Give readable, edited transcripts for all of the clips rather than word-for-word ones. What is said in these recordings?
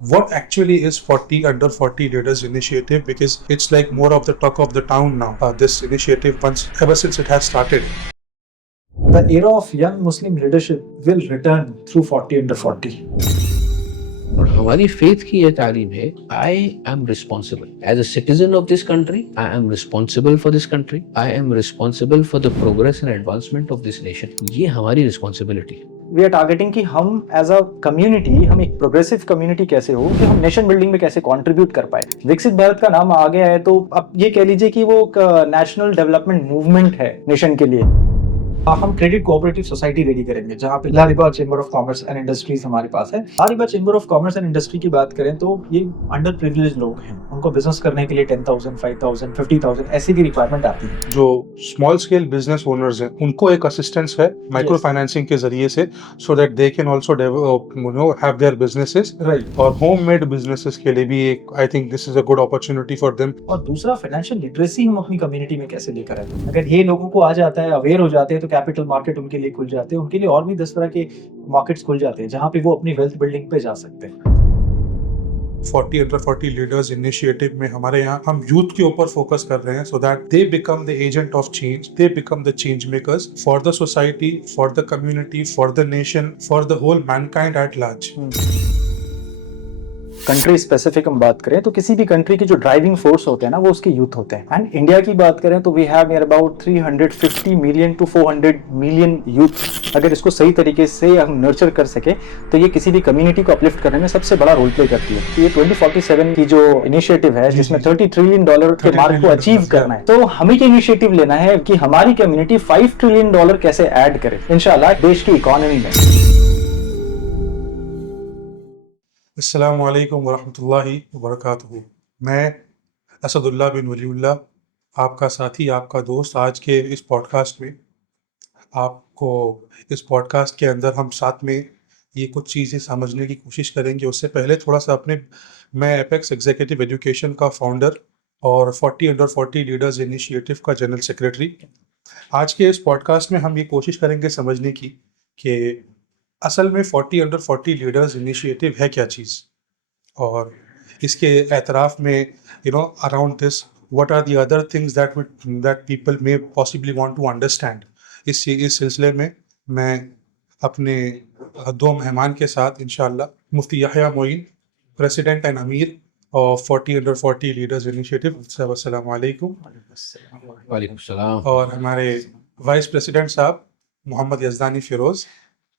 What actually is 40 Under 40 Leaders Initiative? Because it's like more of the talk of the town now. This initiative, ever since it has started. The era of young Muslim leadership will return through 40 Under 40. और हमारी faith की ये तालीम है, I am responsible as a citizen of this country, I am responsible for this country, I am responsible for the progress and advancement of this nation. ये हमारी responsibility है। We are targeting कि हम as a community, हम एक progressive community कैसे हो, कि हम नेशन बिल्डिंग में कैसे कंट्रीब्यूट कर पाए। विकसित भारत का नाम आ गया है तो अब ये कह लीजिए कि वो नेशनल डेवलपमेंट मूवमेंट है नेशन के लिए। हम क्रेडिट कोऑपरेटिव सोसाइटी रेडी करेंगे जहाँ पे Lariba chamber of commerce and industries हमारे पास है। Lariba chamber of commerce and industry की बात करें तो ये अंडर प्रिविलेज लोग हैं, उनको बिजनेस करने के लिए 10,000, 5,000, 50,000 ऐसी की रिक्वायरमेंट आती है। जो स्मॉल स्केल बिजनेस ओनर्स हैं उनको एक असिस्टेंस है माइक्रो फाइनेंसिंग के जरिए से, so that they can also have their businesses. Right. और होममेड बिजनेसेस के लिए भी एक I think this is a good opportunity for them. और दूसरा, फाइनेंशियल लिटरेसी हम अपनी कम्युनिटी में कैसे लेकर आए। अगर ये लोगों को आ जाता है, अवेयर हो जाते हैं, तो कैपिटल मार्केट उनके लिए खुल जाते हैं, उनके लिए और भी 10 तरह के मार्केट्स खुल जाते हैं जहां पे वो अपनी वेल्थ बिल्डिंग पे जा सकते हैं। 40 Under 40 लीडर्स इनिशिएटिव में हमारे यहाँ हम यूथ के ऊपर फोकस कर रहे हैं, so that they become the agent of change, they become the change makers for the society, for the community, for the nation, for the whole mankind at large. Country specific हम बात करें तो किसी भी country की जो driving force होते हैं ना, वो उसके यूथ होते हैं। एंड इंडिया की बात करें तो we have near about 350 million to 400 million youth. अगर इसको सही तरीके से हम नर्चर कर सके तो ये किसी भी कम्युनिटी को अपलिफ्ट करने में सबसे बड़ा रोल प्ले करती है। तो ये 2047 की जो इनिशिएटिव है जिसमें $30 ट्रिलियन के मार्क को अचीव करना है, तो हमें ये इनिशिएटिव लेना है कि हमारी कम्युनिटी $5 ट्रिलियन कैसे ऐड करे इंशाल्लाह देश की इकोनॉमी में। अस्सलामु अलैकुम वरहमतुल्लाहि वबरकातुहू। मैं असदुल्लाह बिन वलीउल्लाह, आपका साथी, आपका दोस्त, आज के इस पॉडकास्ट में आपको इस पॉडकास्ट के अंदर हम साथ में ये कुछ चीज़ें समझने की कोशिश करेंगे। उससे पहले थोड़ा सा मैं एपेक्स एग्जीक्यूटिव एजुकेशन का फाउंडर और 40 Under 40 लीडर्स इनिशिएटिव का जनरल सेक्रेटरी। आज के इस पॉडकास्ट में हम ये कोशिश करेंगे समझने की कि असल में 40 Under 40 लीडर्स इनिशिएटिव है क्या चीज़, और इसके एतराफ़ में around this what are the other things that people may possibly want to understand. इस सिलसिले में मैं अपने दो मेहमान के साथ इंशाअल्लाह मुफ्ती याह्या मोइन, प्रेसिडेंट एंड अमीर ऑफ 40 Under 40 लीडर्स इनिशिएटिव, अस्सलामु अलैकुम। वालेकुम सलाम। और हमारे वाइस प्रेसिडेंट साहब Mohammad Yazdani Firoz,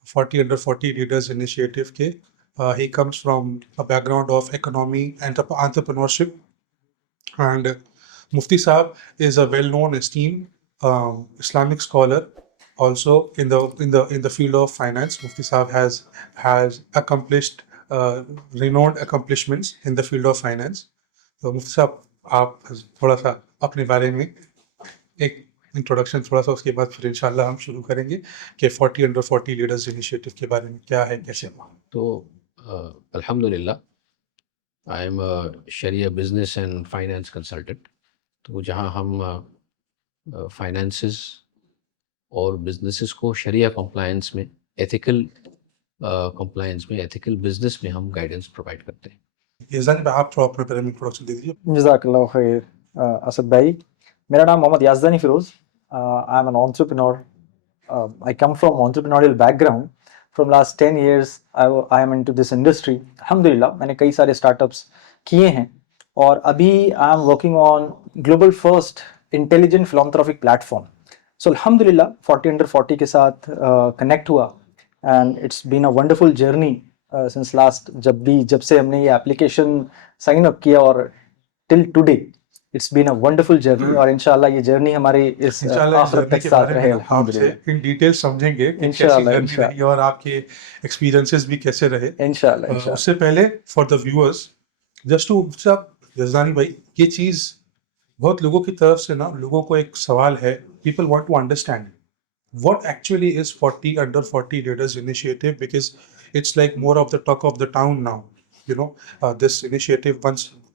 40 Under 40 Leaders Initiative के he comes from a background of economy and entrepreneurship, and Mufti Saab is a well-known, esteemed Islamic scholar also in the field of finance. Mufti Saab has accomplished renowned accomplishments in the field of finance. तो मुफ्ती साहब आप थोड़ा सा अपने बारे में एक introduction, थोड़ा सा, उसके बाद फिर इंशाल्लाह हम शुरू करेंगे कि 40 Under 40 लीडर्स इनिशिएटिव के बारे में क्या है, कैसे हुआ। तो अल्हम्दुलिल्लाह आई एम अ शरिया बिजनेस एंड फाइनेंस कंसल्टेंट। तो जहाँ हम फाइनेंसेस और बिजनेसेस को शरिया कंप्लायंस में, एथिकल कंप्लायंस में, एथिकल बिजनेस में हम गाइडेंस प्रोवाइड करते हैं। यज़दानी भाई, आप थोड़ा अपने बारे में इंट्रोडक्शन दे दीजिए। जज़ाकल्लाह खैर असद भाई, मेरा नाम Mohammad Yazdani Firoz. I am an entrepreneur. I come from entrepreneurial background. From last 10 years, I am into this industry. अल्हम्दुलिल्लाह मैंने कई सारे स्टार्टअप्स किए हैं और अभी I am working on global first intelligent philanthropic platform. So अल्हम्दुलिल्लाह 40 Under 40 के साथ कनेक्ट हुआ and it's been a wonderful journey since last, जब से हमने ये एप्लीकेशन साइन अप किया और till today it's been a wonderful journey. और इंशाल्लाह ये जर्नी हमारी इस आखिरत तक साथ रहे। आपसे इन डिटेल समझेंगे कि कैसी इंशाल्लाह, जर्नी रही और आपके एक्सपीरियंसेस भी कैसे रहे। इंशाल्लाह। उससे पहले for the viewers, just to साहब यज़दानी भाई, ये चीज़ बहुत लोगों की तरफ से ना, लोगों को एक सवाल है, people want to understand what actually is 40 Under 40 Leaders Initiative, because it's like more of the talk of the town now. This initiative,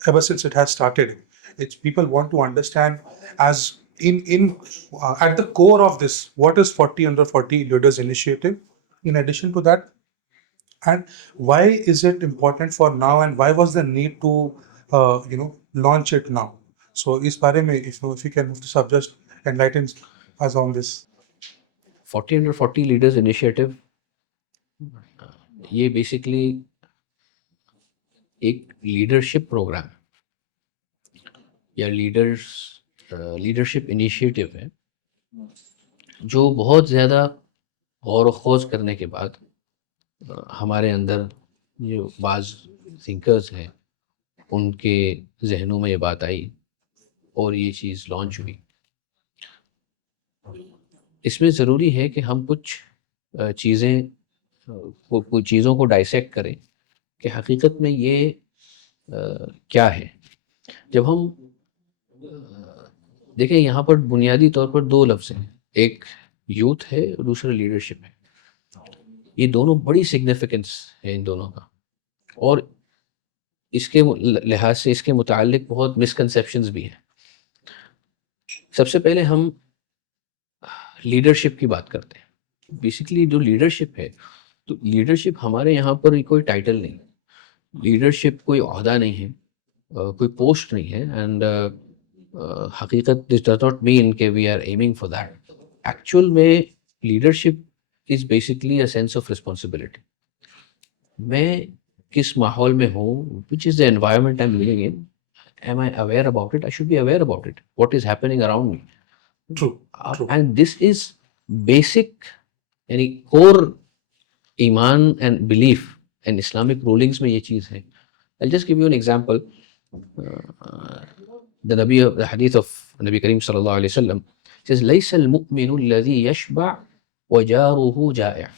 ever since it has started, it's people want to understand as in at the core of this, what is 40 Under 40 Leaders Initiative. In addition to that, And why is it important for now, and why was the need to launch it now? So इस बारे में if you can Mufti Sahab just enlighten us on this. 40 under 40 leaders initiative ये basically एक leadership programme या leadership initiative है जो बहुत ज़्यादा गौर व खोज करने के बाद हमारे अंदर जो बाज़ थिंकर्स हैं उनके जहनों में ये बात आई और ये चीज़ लॉन्च हुई। इसमें ज़रूरी है कि हम कुछ कुछ चीज़ों को डाइसेक्ट करें कि हकीकत में ये क्या है। जब हम देखें यहाँ पर बुनियादी तौर पर दो लफ्ज़ हैं, एक यूथ है और दूसरा लीडरशिप है। ये दोनों बड़ी सिग्निफिकेंस है इन दोनों का, और इसके लिहाज से इसके मुताल्लिक बहुत मिसकंसेप्शंस भी हैं। सबसे पहले हम लीडरशिप की बात करते हैं। बेसिकली जो लीडरशिप है, तो लीडरशिप हमारे यहाँ पर कोई टाइटल नहीं, लीडरशिप कोई ओहदा नहीं है, कोई पोस्ट नहीं है। एंड हकीकत दिस डज नॉट मीन कि we are aiming for that. Actual में leadership is basically a sense of responsibility. मैं किस माहौल में हूँ, which is the environment I am living in, am I aware about it, I should be aware about it, what is happening around me. True. And this is basic, यानी core ईमान and belief and Islamic rulings में ये चीज़ है। I just give you an example. the hadith of Nabi Kareem sallallahu alaihi wasallam says laysa al-mu'minu alladhi yashba' wa jaruhu ja'i'.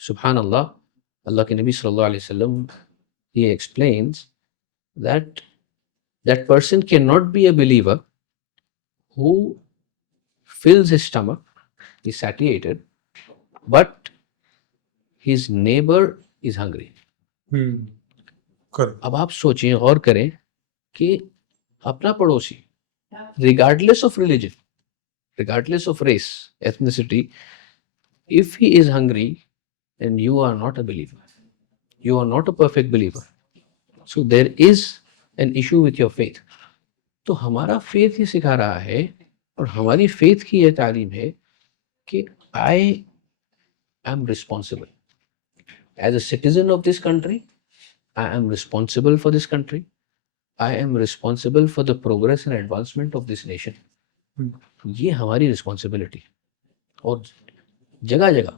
Subhanallah, Allah ke Nabi sallallahu alaihi wasallam, he explains that that person cannot be a believer who fills his stomach, is satiated, but his neighbor is hungry. Correct. अब आप सोचें, गौर करें कि अपना पड़ोसी, regardless of religion, regardless of race, ethnicity, if he is hungry, then you are not a believer. You are not a perfect believer. So there is an issue with your faith. तो हमारा faith ये सिखा रहा है, और हमारी faith की ये तालीम है कि I am responsible. As a citizen of this country, I am responsible for this country. I am responsible for the progress and advancement of this nation. ये हमारी रिस्पॉन्सिबिलिटी। और जगह जगह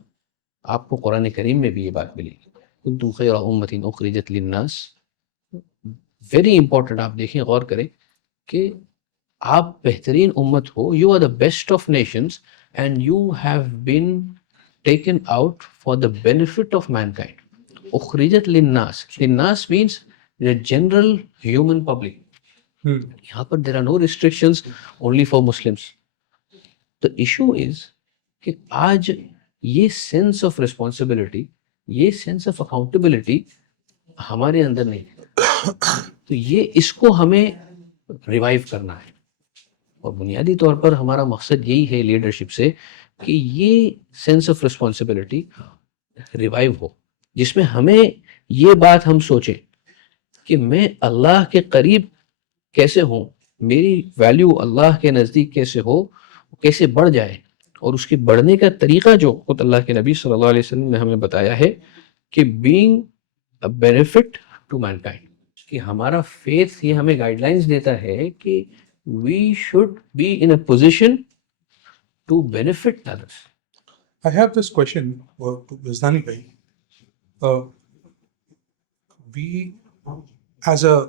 आपको कुरान करीम में भी ये बात मिलेगी, कुंतुम खैरा उम्मतिन उखरिजत लिन्नास। वेरी इंपॉर्टेंट, आप देखें, गौर करें कि आप बेहतरीन उम्मत हो, you are the best of nations and you have been taken out for the benefit of mankind. उखरिजत लिन्नास, लिन्नास means the general human public. यहाँ पर there are no restrictions only for Muslims. The issue is कि आज ये sense of responsibility, ये sense of accountability हमारे अंदर नहीं है। तो ये इसको हमें रिवाइव करना है, और बुनियादी तौर पर हमारा मकसद यही है लीडरशिप से कि ये सेंस ऑफ रिस्पॉन्सिबिलिटी रिवाइव हो, जिसमें हमें ये बात हम सोचें कि मैं अल्लाह के करीब कैसे हूँ, मेरी वैल्यू अल्लाह के नज़दीक कैसे हो, कैसे बढ़ जाए। और उसके बढ़ने का तरीका जो खुद अल्लाह के नबी सल्लल्लाहु अलैहि वसल्लम ने हमें बताया है कि being a benefit to mankind, कि हमारा फेथ ये हमें गाइडलाइंस देता है कि we should be in a position to benefit others. I have this question to Rizvani bhai. We, as a,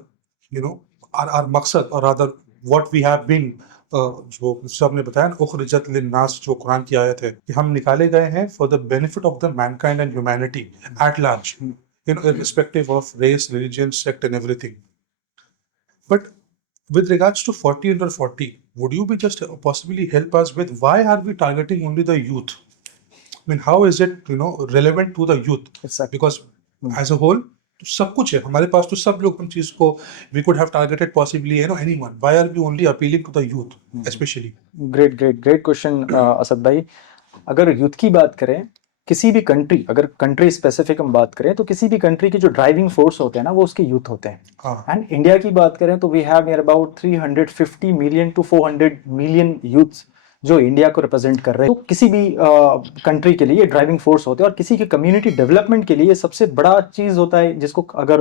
our maqsad, or rather what we have been, जो सबने बताया ना, उखरिजत लिन्नास, जो कुरान की आयत है कि हम निकाले गए हैं for the benefit of the Mankind and humanity at large, irrespective of race, religion, sect and everything. But with regards to 40 under 40, would you be just possibly help us with why are we targeting only the youth? I mean, how is it relevant to the youth? Exactly. Because as a whole, तो सब कुछ है हमारे पास, तो सब लोग हम चीज को we could have targeted possibly anyone. Why are we only appealing to the youth especially? Great question Asad भाई। अगर यूथ की बात करें किसी भी कंट्री, अगर कंट्री स्पेसिफिक हम बात करें तो किसी भी कंट्री की जो ड्राइविंग फोर्स होते हैं ना वो उसके यूथ होते हैं। हाँ एंड इंडिया की बात करें तो we have near about 350 million to 400 million youths जो इंडिया को रिप्रेजेंट कर रहे हैं। तो किसी भी कंट्री के लिए ड्राइविंग फोर्स होते हैं और किसी की कम्युनिटी डेवलपमेंट के लिए सबसे बड़ा चीज़ होता है जिसको अगर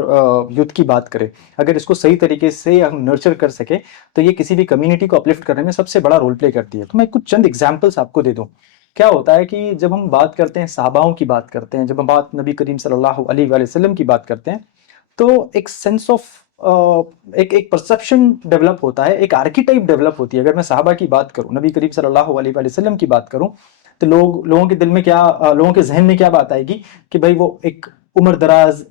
यूथ की बात करें, अगर इसको सही तरीके से हम नर्चर कर सके तो ये किसी भी कम्युनिटी को अपलिफ्ट करने में सबसे बड़ा रोल प्ले करती है। तो मैं कुछ चंद एग्जाम्पल्स आपको दे दूँ। क्या होता है कि जब हम बात करते हैं सहाबाओं की बात करते हैं, जब हम बात नबी करीम सल्लल्लाहु अलैहि वसल्लम की बात करते हैं, तो एक सेंस ऑफ एक परसेप्शन डेवलप होता है, एक आर्किटाइप डेवलप होती है। अगर मैं सहाबा की बात करूं, नबी करीम सल्लल्लाहु अलैहि वसल्लम की बात करूं, तो लोगों के दिल में क्या, लोगों के जहन में क्या बात आएगी कि भाई वो एक उम्र दराज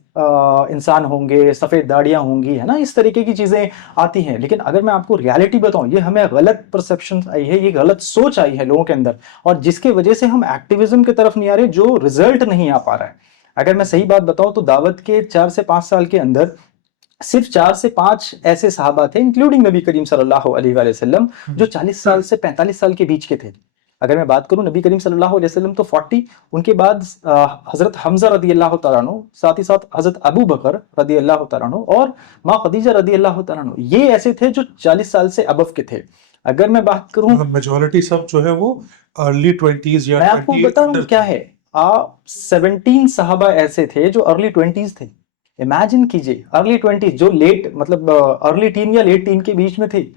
इंसान होंगे, सफ़ेद दाढ़ियाँ होंगी, है ना, इस तरीके की चीज़ें आती हैं। लेकिन अगर मैं आपको रियलिटी बताऊं, ये हमें गलत परसेप्शन आई है, ये गलत सोच आई है लोगों के अंदर, और जिसके वजह से हम एक्टिविज्म की तरफ नहीं आ रहे, जो रिजल्ट नहीं आ पा रहा है। अगर मैं सही बात बताऊं तो दावत के 4 से 5 साल के अंदर सिर्फ 4 से 5 ऐसे सहाबा थे, इंक्लूडिंग नबी करीम सल्लल्लाहु अलैहि वसल्लम, जो 40 साल से 45 साल के बीच के थे। अगर मैं बात करूं नबी करीम सल्लल्लाहु अलैहि वसल्लम तो 40, उनके बाद हजरत हमजा रदी अल्लाह तआला अन्हु, साथ ही साथ हजरत अबू बकर रदी अल्लाह तआला अन्हु और माँ खदीजा रदी अल्लाह तआला अन्हु, ये ऐसे थे जो 40 साल से अबव के थे। अगर मैं बात करूं, मतलब मेजोरिटी सब जो है वो अर्ली 20s या मैं आपको 20 बता रहा हूँ अंडर क्या है, 17 सहाबा ऐसे थे जो अर्ली 20s थे। इमेजिन कीजिए, अर्ली 20s जो लेट मतलब अर्ली टीन या लेट टीन के बीच में थे,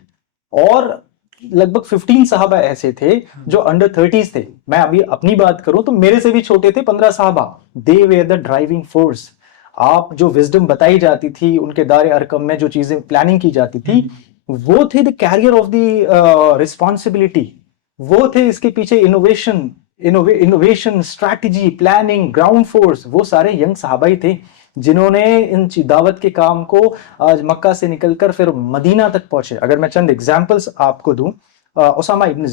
और लगभग 15 सहाबा ऐसे थे जो अंडर 30s थे। मैं अभी अपनी बात करूं तो मेरे से भी छोटे थे 15 सहाबा। दे वेयर द ड्राइविंग फोर्स। आप जो विजडम बताई जाती थी, उनके दायरे अरकम में जो चीजें प्लानिंग की जाती थी, वो थे the carrier of the responsibility. वो थे इसके पीछे innovation, strategy, planning, ground force. वो सारे यंग सहाबा ही थे जिन्होंने इन दावत के काम को आज मक्का से निकलकर फिर मदीना तक पहुंचे। अगर मैं चंद एग्जांपल्स आपको दूं, उसामा इब्न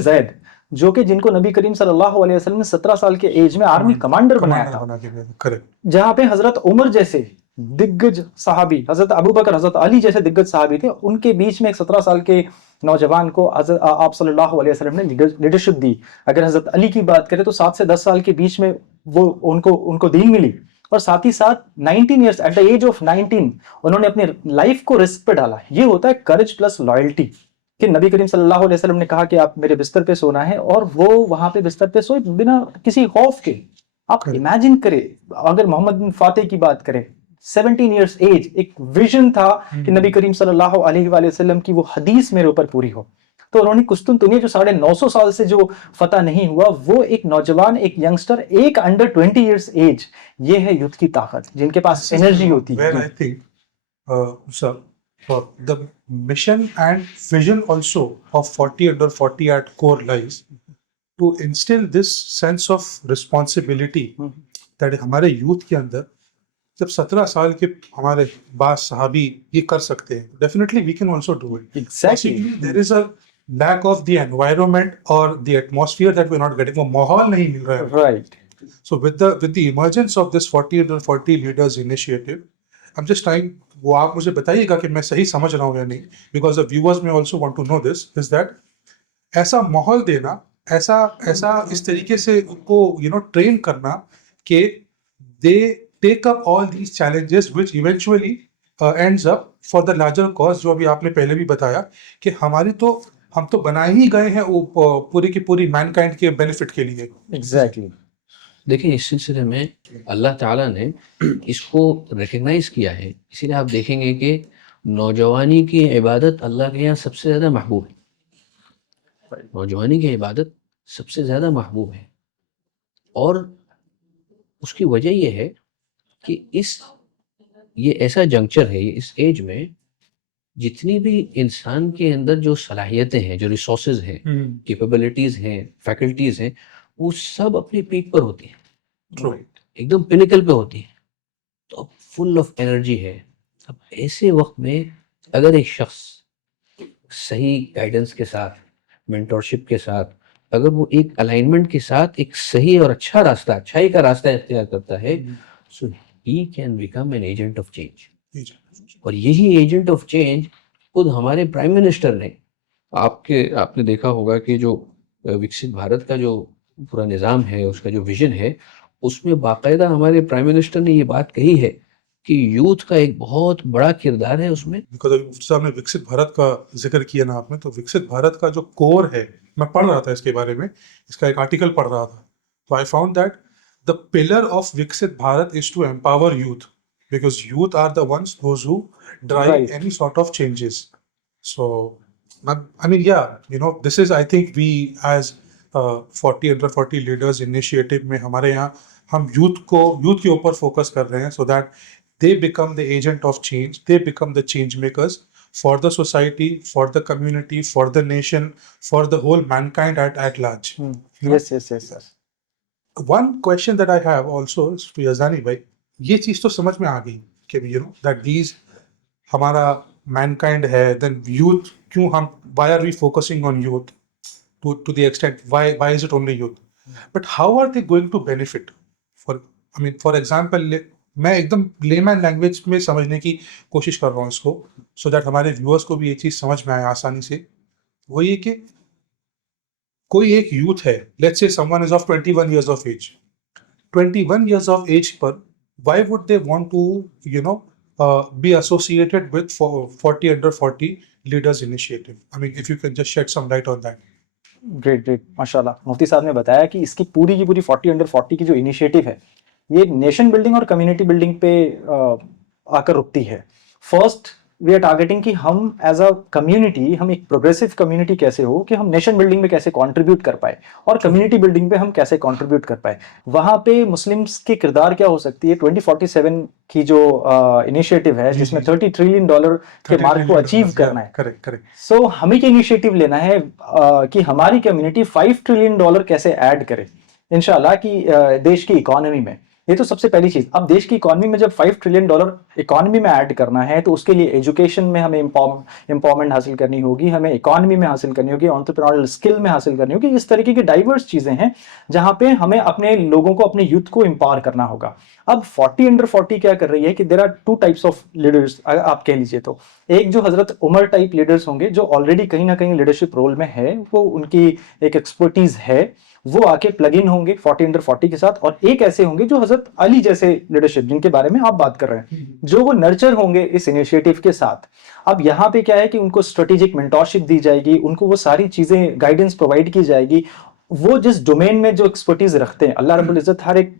जैद, जो कि जिनको नबी करीम सल्लल्लाहु अलैहि वसल्लम ने 17 साल के एज में आर्मी कमांडर बनाया था, बना के गए थे, करेक्ट। जहां पे हजरत उमर जैसे दिग्गज सहाबी, हजरत अबू बकर, हजरत अली जैसे दिग्गज सहाबी थे, उनके बीच में एक 17 साल के नौजवान को आप सल्लल्लाहु अलैहि वसल्लम ने लीडरशिप दी। अगर हजरत अली की बात करें तो 7 से 10 साल के बीच में वो उनको दीन मिली, और साथ ही साथ 19 years, at the age of 19, उन्होंने अपनी लाइफ को रिस्क पे डाला। ये होता है करेज प्लस लॉयल्टी, कि नबी करीम सल्लल्लाहु अलैहि वसल्लम ने कहा कि आप मेरे बिस्तर पे सोना है, और वो वहां पे बिस्तर पे सोए बिना किसी खौफ के। आप इमेजिन करें, अगर मोहम्मद बिन फातिह की बात करें, 17 ईयर्स एज, एक विजन था कि नबी करीम सल्लल्लाहु अलैहि वसल्लम की वो हदीस मेरे ऊपर पूरी हो। तो उन्होंने कुस्तुनतुनिया जो 950 साल से जो फतह नहीं हुआ, वो एक नौजवान, एक यंगस्टर, एक अंडर 20 ईयर्स एज, ये है युद्ध की ताकत, जिनके पास एनर्जी होती है। Where I think, sir, for the mission and vision also of 40 under 40 at core lies to instill this sense of responsibility that हमारे यूथ के अंदर, जब 17 साल के हमारे बास सहाबी ये कर सकते हैं, definitely we can also do it. Exactly. Possibly there is a lack of the environment or the atmosphere that we're not getting. वो माहौल नहीं मिल रहा है. Right. So with the emergence of this 40 under 40 leaders initiative, I'm just trying, वो आप मुझे बताइएगा कि मैं सही समझ रहा हूँ या नहीं, because the viewers may also want to know this, is that ऐसा माहौल देना, ऐसा इस तरीके से उनको ट्रेन करना कि they take up all these challenges which eventually ends up for the larger cause, जो अभी आपने पहले भी बताया कि हम तो बनाए ही गए हैं वो पूरी की पूरी मैनकाइंड के बेनिफिट के लिए। Exactly. देखिए, इस सिलसिले में अल्लाह ताला ने इसको रिकग्नाइज किया है। इसीलिए आप देखेंगे कि नौजवानी की इबादत अल्लाह के यहाँ सबसे ज़्यादा महबूब है। नौजवानी की इबादत सबसे ज़्यादा महबूब है, और उसकी वजह यह है कि ये ऐसा जंक्चर है, इस एज में जितनी भी इंसान के अंदर जो सलाहियतें हैं, जो रिसोर्सेज हैं, कैपेबिलिटीज़ हैं, फैकल्टीज़ हैं, वो सब अपनी पीक पर होती हैं, एकदम पिनिकल पे होती हैं, तो अब फुल ऑफ एनर्जी है। अब ऐसे वक्त में अगर एक शख्स सही गाइडेंस के साथ, मेंटरशिप के साथ, अगर वो एक अलाइनमेंट के साथ एक सही और अच्छा रास्ता, अच्छाई का रास्ता इख्तियार करता है, so he can become an agent of change. और यही एजेंट ऑफ चेंज खुद हमारे प्राइम मिनिस्टर ने, आपने देखा होगा कि जो विकसित भारत का जो पूरा निज़ाम है, उसका जो विज़न है, उसमें बाकायदा हमारे प्राइम मिनिस्टर ने ये बात कही है कि यूथ का एक बहुत बड़ा किरदार है उसमें। बिकॉज अभी मुफ्ती साहब ने विकसित भारत का जिक्र किया ना आपने, तो विकसित भारत का जो कोर है, मैं पढ़ रहा था इसके बारे में, इसका एक आर्टिकल पढ़ रहा था, तो I found that the pillar of Viksit Bharat is to empower youth, because youth are the ones those who drive Right. Any sort of changes. So, I mean, yeah, this is, I think we as 40 under 40 leaders initiative में हमारे यहाँ हम youth के ऊपर focus कर रहे हैं, so that they become the agent of change, they become the change makers for the society, for the community, for the nation, for the whole mankind at large. Yes, sir. One question that I have also is to Yazani भाई, ये चीज़ तो समझ में आ गई कि that these हमारा mankind है, then youth, क्यों हम, why are we focusing on youth to the extent, why is it only youth, but how are they going to benefit? For example, मैं एकदम लेमैन लैंग्वेज में समझने की कोशिश कर रहा हूँ इसको, so that हमारे व्यूअर्स को भी ये चीज़ समझ में आए आसानी से. वो ये कि कोई एक यूथ है, let's say someone is of 21 years of age, 21 years of age पर why would they want to be associated with 40 under 40 leaders initiative? I mean, if you can just shed some light on that. Great माशाल्लाह. मुफ्ती साहब ने बताया कि इसकी पूरी की पूरी 40 अंडर 40 की जो इनिशिएटिव है, ये नेशन बिल्डिंग और कम्युनिटी बिल्डिंग पे आकर रुकती है. फर्स्ट वी आर टारगेटिंग कि हम एज अ कम्युनिटी, हम एक प्रोग्रेसिव कम्युनिटी कैसे हो, कि हम नेशन बिल्डिंग में कैसे कंट्रीब्यूट कर पाए और कम्युनिटी बिल्डिंग पे हम कैसे कंट्रीब्यूट कर पाए. वहां पे मुस्लिम्स की किरदार क्या हो सकती है. 2047 की जो इनिशिएटिव है, जिसमें $30 ट्रिलियन के मार्क को अचीव करना है. करेक्ट. सो हमें क्या इनिशिएटिव लेना है कि हमारी कम्युनिटी $5 ट्रिलियन कैसे ऐड करे इंशाल्लाह कि देश की इकोनॉमी में. ये तो सबसे पहली चीज. अब देश की इकोनॉमी में जब $5 ट्रिलियन इकोनॉमी में ऐड करना है, तो उसके लिए एजुकेशन में हमें एम्पावरमेंट हासिल करनी होगी, हमें इकोनॉमी में हासिल करनी होगी, एंटरप्रेन्योरियल स्किल में हासिल करनी होगी. इस तरीके की डाइवर्स चीजें हैं जहां पे हमें अपने लोगों को, अपने यूथ को एम्पावर करना होगा. अब 40 अंडर 40 क्या कर रही है कि there are two types of leaders, आप कह लीजिए तो. एक जो हजरत उमर टाइप लीडर्स होंगे, जो ऑलरेडी कहीं ना कहीं लीडरशिप रोल में है, वो उनकी एक एक्सपर्टीज है, वो आके प्लग इन होंगे 40 अंडर 40 के साथ. और एक ऐसे होंगे जो हजरत अली जैसे लीडरशिप, जिनके बारे में आप बात कर रहे हैं, जो वो नर्चर होंगे इस इनिशिएटिव के साथ. अब यहाँ पे क्या है कि उनको स्ट्रेटेजिक मेंटरशिप दी जाएगी, उनको वो सारी चीजें गाइडेंस प्रोवाइड की जाएगी. वो जिस डोमेन में जो एक्सपर्टीज रखते हैं, अल्लाह रब्बुल इज्जत हर एक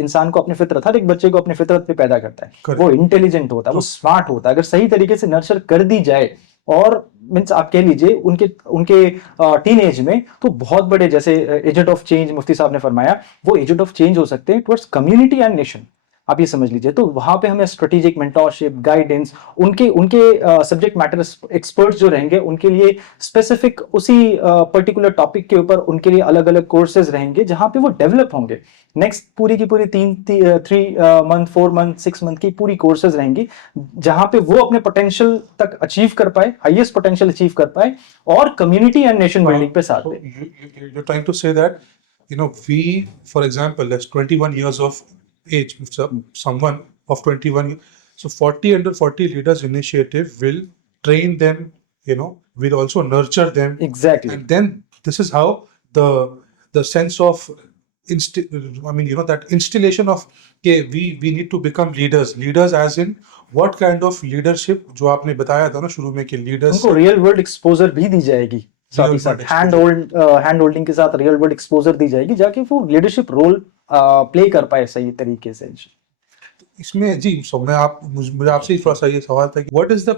इंसान को अपनी फितरत, हर एक बच्चे को अपनी फितरत पे पैदा करता है. Correct. वो इंटेलिजेंट होता है, वो स्मार्ट होता है. अगर सही तरीके से नर्चर कर दी जाए, और मीन्स आप कह लीजिए उनके टीनेज में, तो बहुत बड़े, जैसे एजेंट ऑफ चेंज मुफ्ती साहब ने फरमाया, वो एजेंट ऑफ चेंज हो सकते हैं टुवर्ड्स कम्युनिटी एंड नेशन. आप ये समझ लीजिए. तो वहां पे हमें स्ट्रेटेजिक मेंटरशिप, गाइडेंस, उनके सब्जेक्ट मैटर एक्सपर्ट्स जो रहेंगे, उनके लिए स्पेसिफिक उसी पर्टिकुलर टॉपिक के ऊपर उनके लिए अलग अलग कोर्सेज रहेंगे, जहां पे वो डेवलप होंगे. नेक्स्ट पूरी की पूरी 3 मंथ, 4 मंथ, 6 मंथ की पूरी कोर्सेज रहेंगी, जहां पे वो अपने पोटेंशियल तक अचीव कर पाए, हाईएस्ट पोटेंशियल अचीव कर पाए, और कम्युनिटी एंड नेशन बिल्डिंग पे साथ दें. You're trying to say that, we, for example, as 21 years of age, someone of 21, so 40 under 40 leaders initiative will train them, will also nurture them. Exactly. And then this is how the sense of that installation of we need to become leaders as in what kind of leadership, जो आपने बताया था ना शुरू में कि leaders उनको real world exposure भी दी जाएगी, साथ ही साथ हैंड होल्डिंग के साथ रियल वर्ल्ड एक्सपोजर दी जाएगी, जाके वो लीडरशिप रोल प्ले कर पाए सही तरीके से. इसमें जी, मुझे आपसे थोड़ा सा ये सवाल था कि व्हाट इज द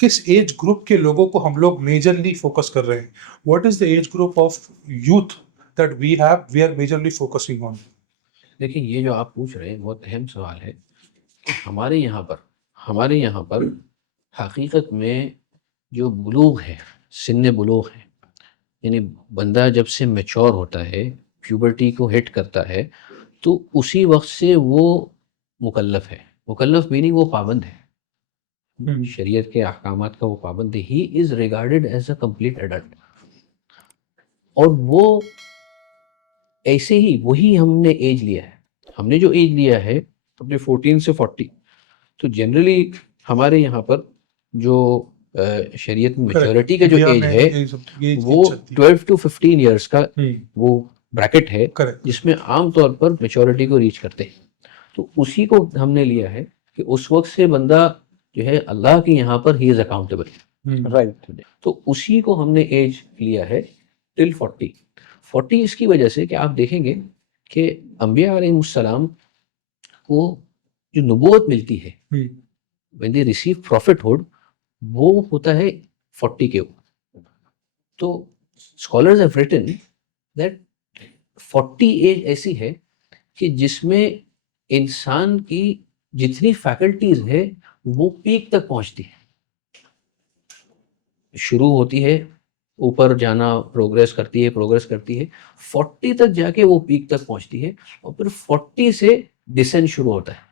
किस एज ग्रुप के लोगों को हम लोग मेजरली फोकस कर रहे हैं. What is the age group of youth that we are majorly focusing on. देखिए, ये जो आप पूछ रहे हैं बहुत अहम सवाल है. हमारे यहाँ पर हकीकत में जो बुलूग है, सिन्ने बुलूग है, यानी बंदा जब से मैच्योर होता है, प्यूबर्टी को हिट करता है, तो उसी वक्त से वो मुकल्लफ है. मुकल्लफ मीनिंग वो पाबंद है, शरीयत के अहकामात का वो पाबंद है. He is regarded as a complete adult. और वो ऐसे ही वही हमने एज लिया है. हमने जो एज लिया है अपने 14 से 40, तो जनरली हमारे यहाँ पर जो शरीयत में Correct. मेच्योरिटी का जो इंडिया एज में है ये वो चलती है। 12 to 15 इयर्स का हम्म, वो ब्रैकेट है करेक्ट। जिसमें आमतौर पर मेच्योरिटी को रीच करते हैं। तो उसी को हमने लिया है कि उस वक्त से बंदा जो है अल्लाह के यहाँ पर ही इज अकाउंटेबल, Right. तो उसी को हमने एज लिया है टिल 40 इसकी वजह से कि आप देखेंगे कि अंबिया अलैहिस्सलाम को जो नबूवत मिलती है व्हेन दे रिसीव प्रॉफिटहुड वो होता है 40 के ऊपर। तो scholars have written that 40 age ऐसी है कि जिसमें इंसान की जितनी फैकल्टीज है वो पीक तक पहुंचती है, शुरू होती है ऊपर जाना, प्रोग्रेस करती है 40 तक जाके वो पीक तक पहुंचती है और फिर 40 से डिसेंड शुरू होता है।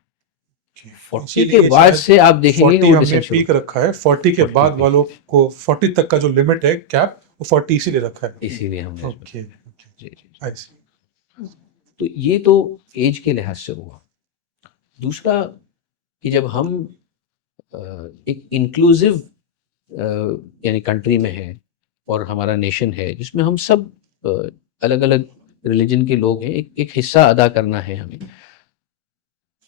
40 के बाद से आप देखेंगे कि 40 वो हमने डिसेंड शुरू पीक रखा है, 40 के 40 बाद peak। वालों को 40 तक का जो लिमिट है कैप वो 40 इसीलिए रखा है। इसीलिए हमने ओके, जी जी। आई सी। तो ये तो एज के लिहाज से हुआ। दूसरा कि जब हम एक इंक्लूसिव यानी कंट्री में है और हमारा नेशन है जिसमें हम सब अलग अलग रिलीजन के लोग हैं, एक हिस्सा अदा करना है हमें।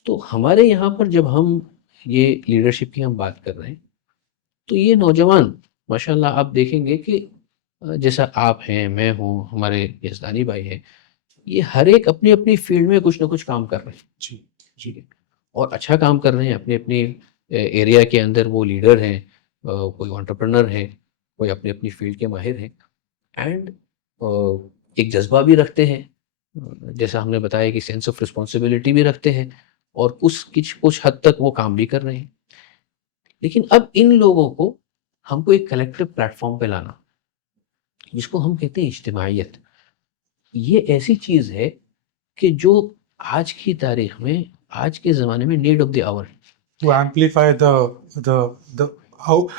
तो हमारे यहाँ पर जब हम ये लीडरशिप की हम बात कर रहे हैं तो ये नौजवान माशाल्लाह आप देखेंगे कि जैसा आप हैं, मैं हूँ, हमारे यज़दानी भाई हैं, ये हर एक अपनी अपनी फील्ड में कुछ ना कुछ काम कर रहे हैं। जी ठीक है, और अच्छा काम कर रहे हैं अपने अपने एरिया के अंदर। वो लीडर हैं, कोई एंटरप्रेन्योर है, कोई अपनी अपनी फील्ड के माहिर हैं एंड एक जज्बा भी रखते हैं, जैसा हमने बताया कि सेंस ऑफ रिस्पॉन्सिबिलिटी भी रखते हैं और कुछ हद तक वो काम भी कर रहे हैं। लेकिन अब इन लोगों को हमको एक कलेक्टिव प्लेटफॉर्म पे लाना, जिसको हम कहते हैं इज्तिमाइयत। ये ऐसी चीज़ है कि जो आज की तारीख में, आज के ज़माने में need of the hour. to amplify the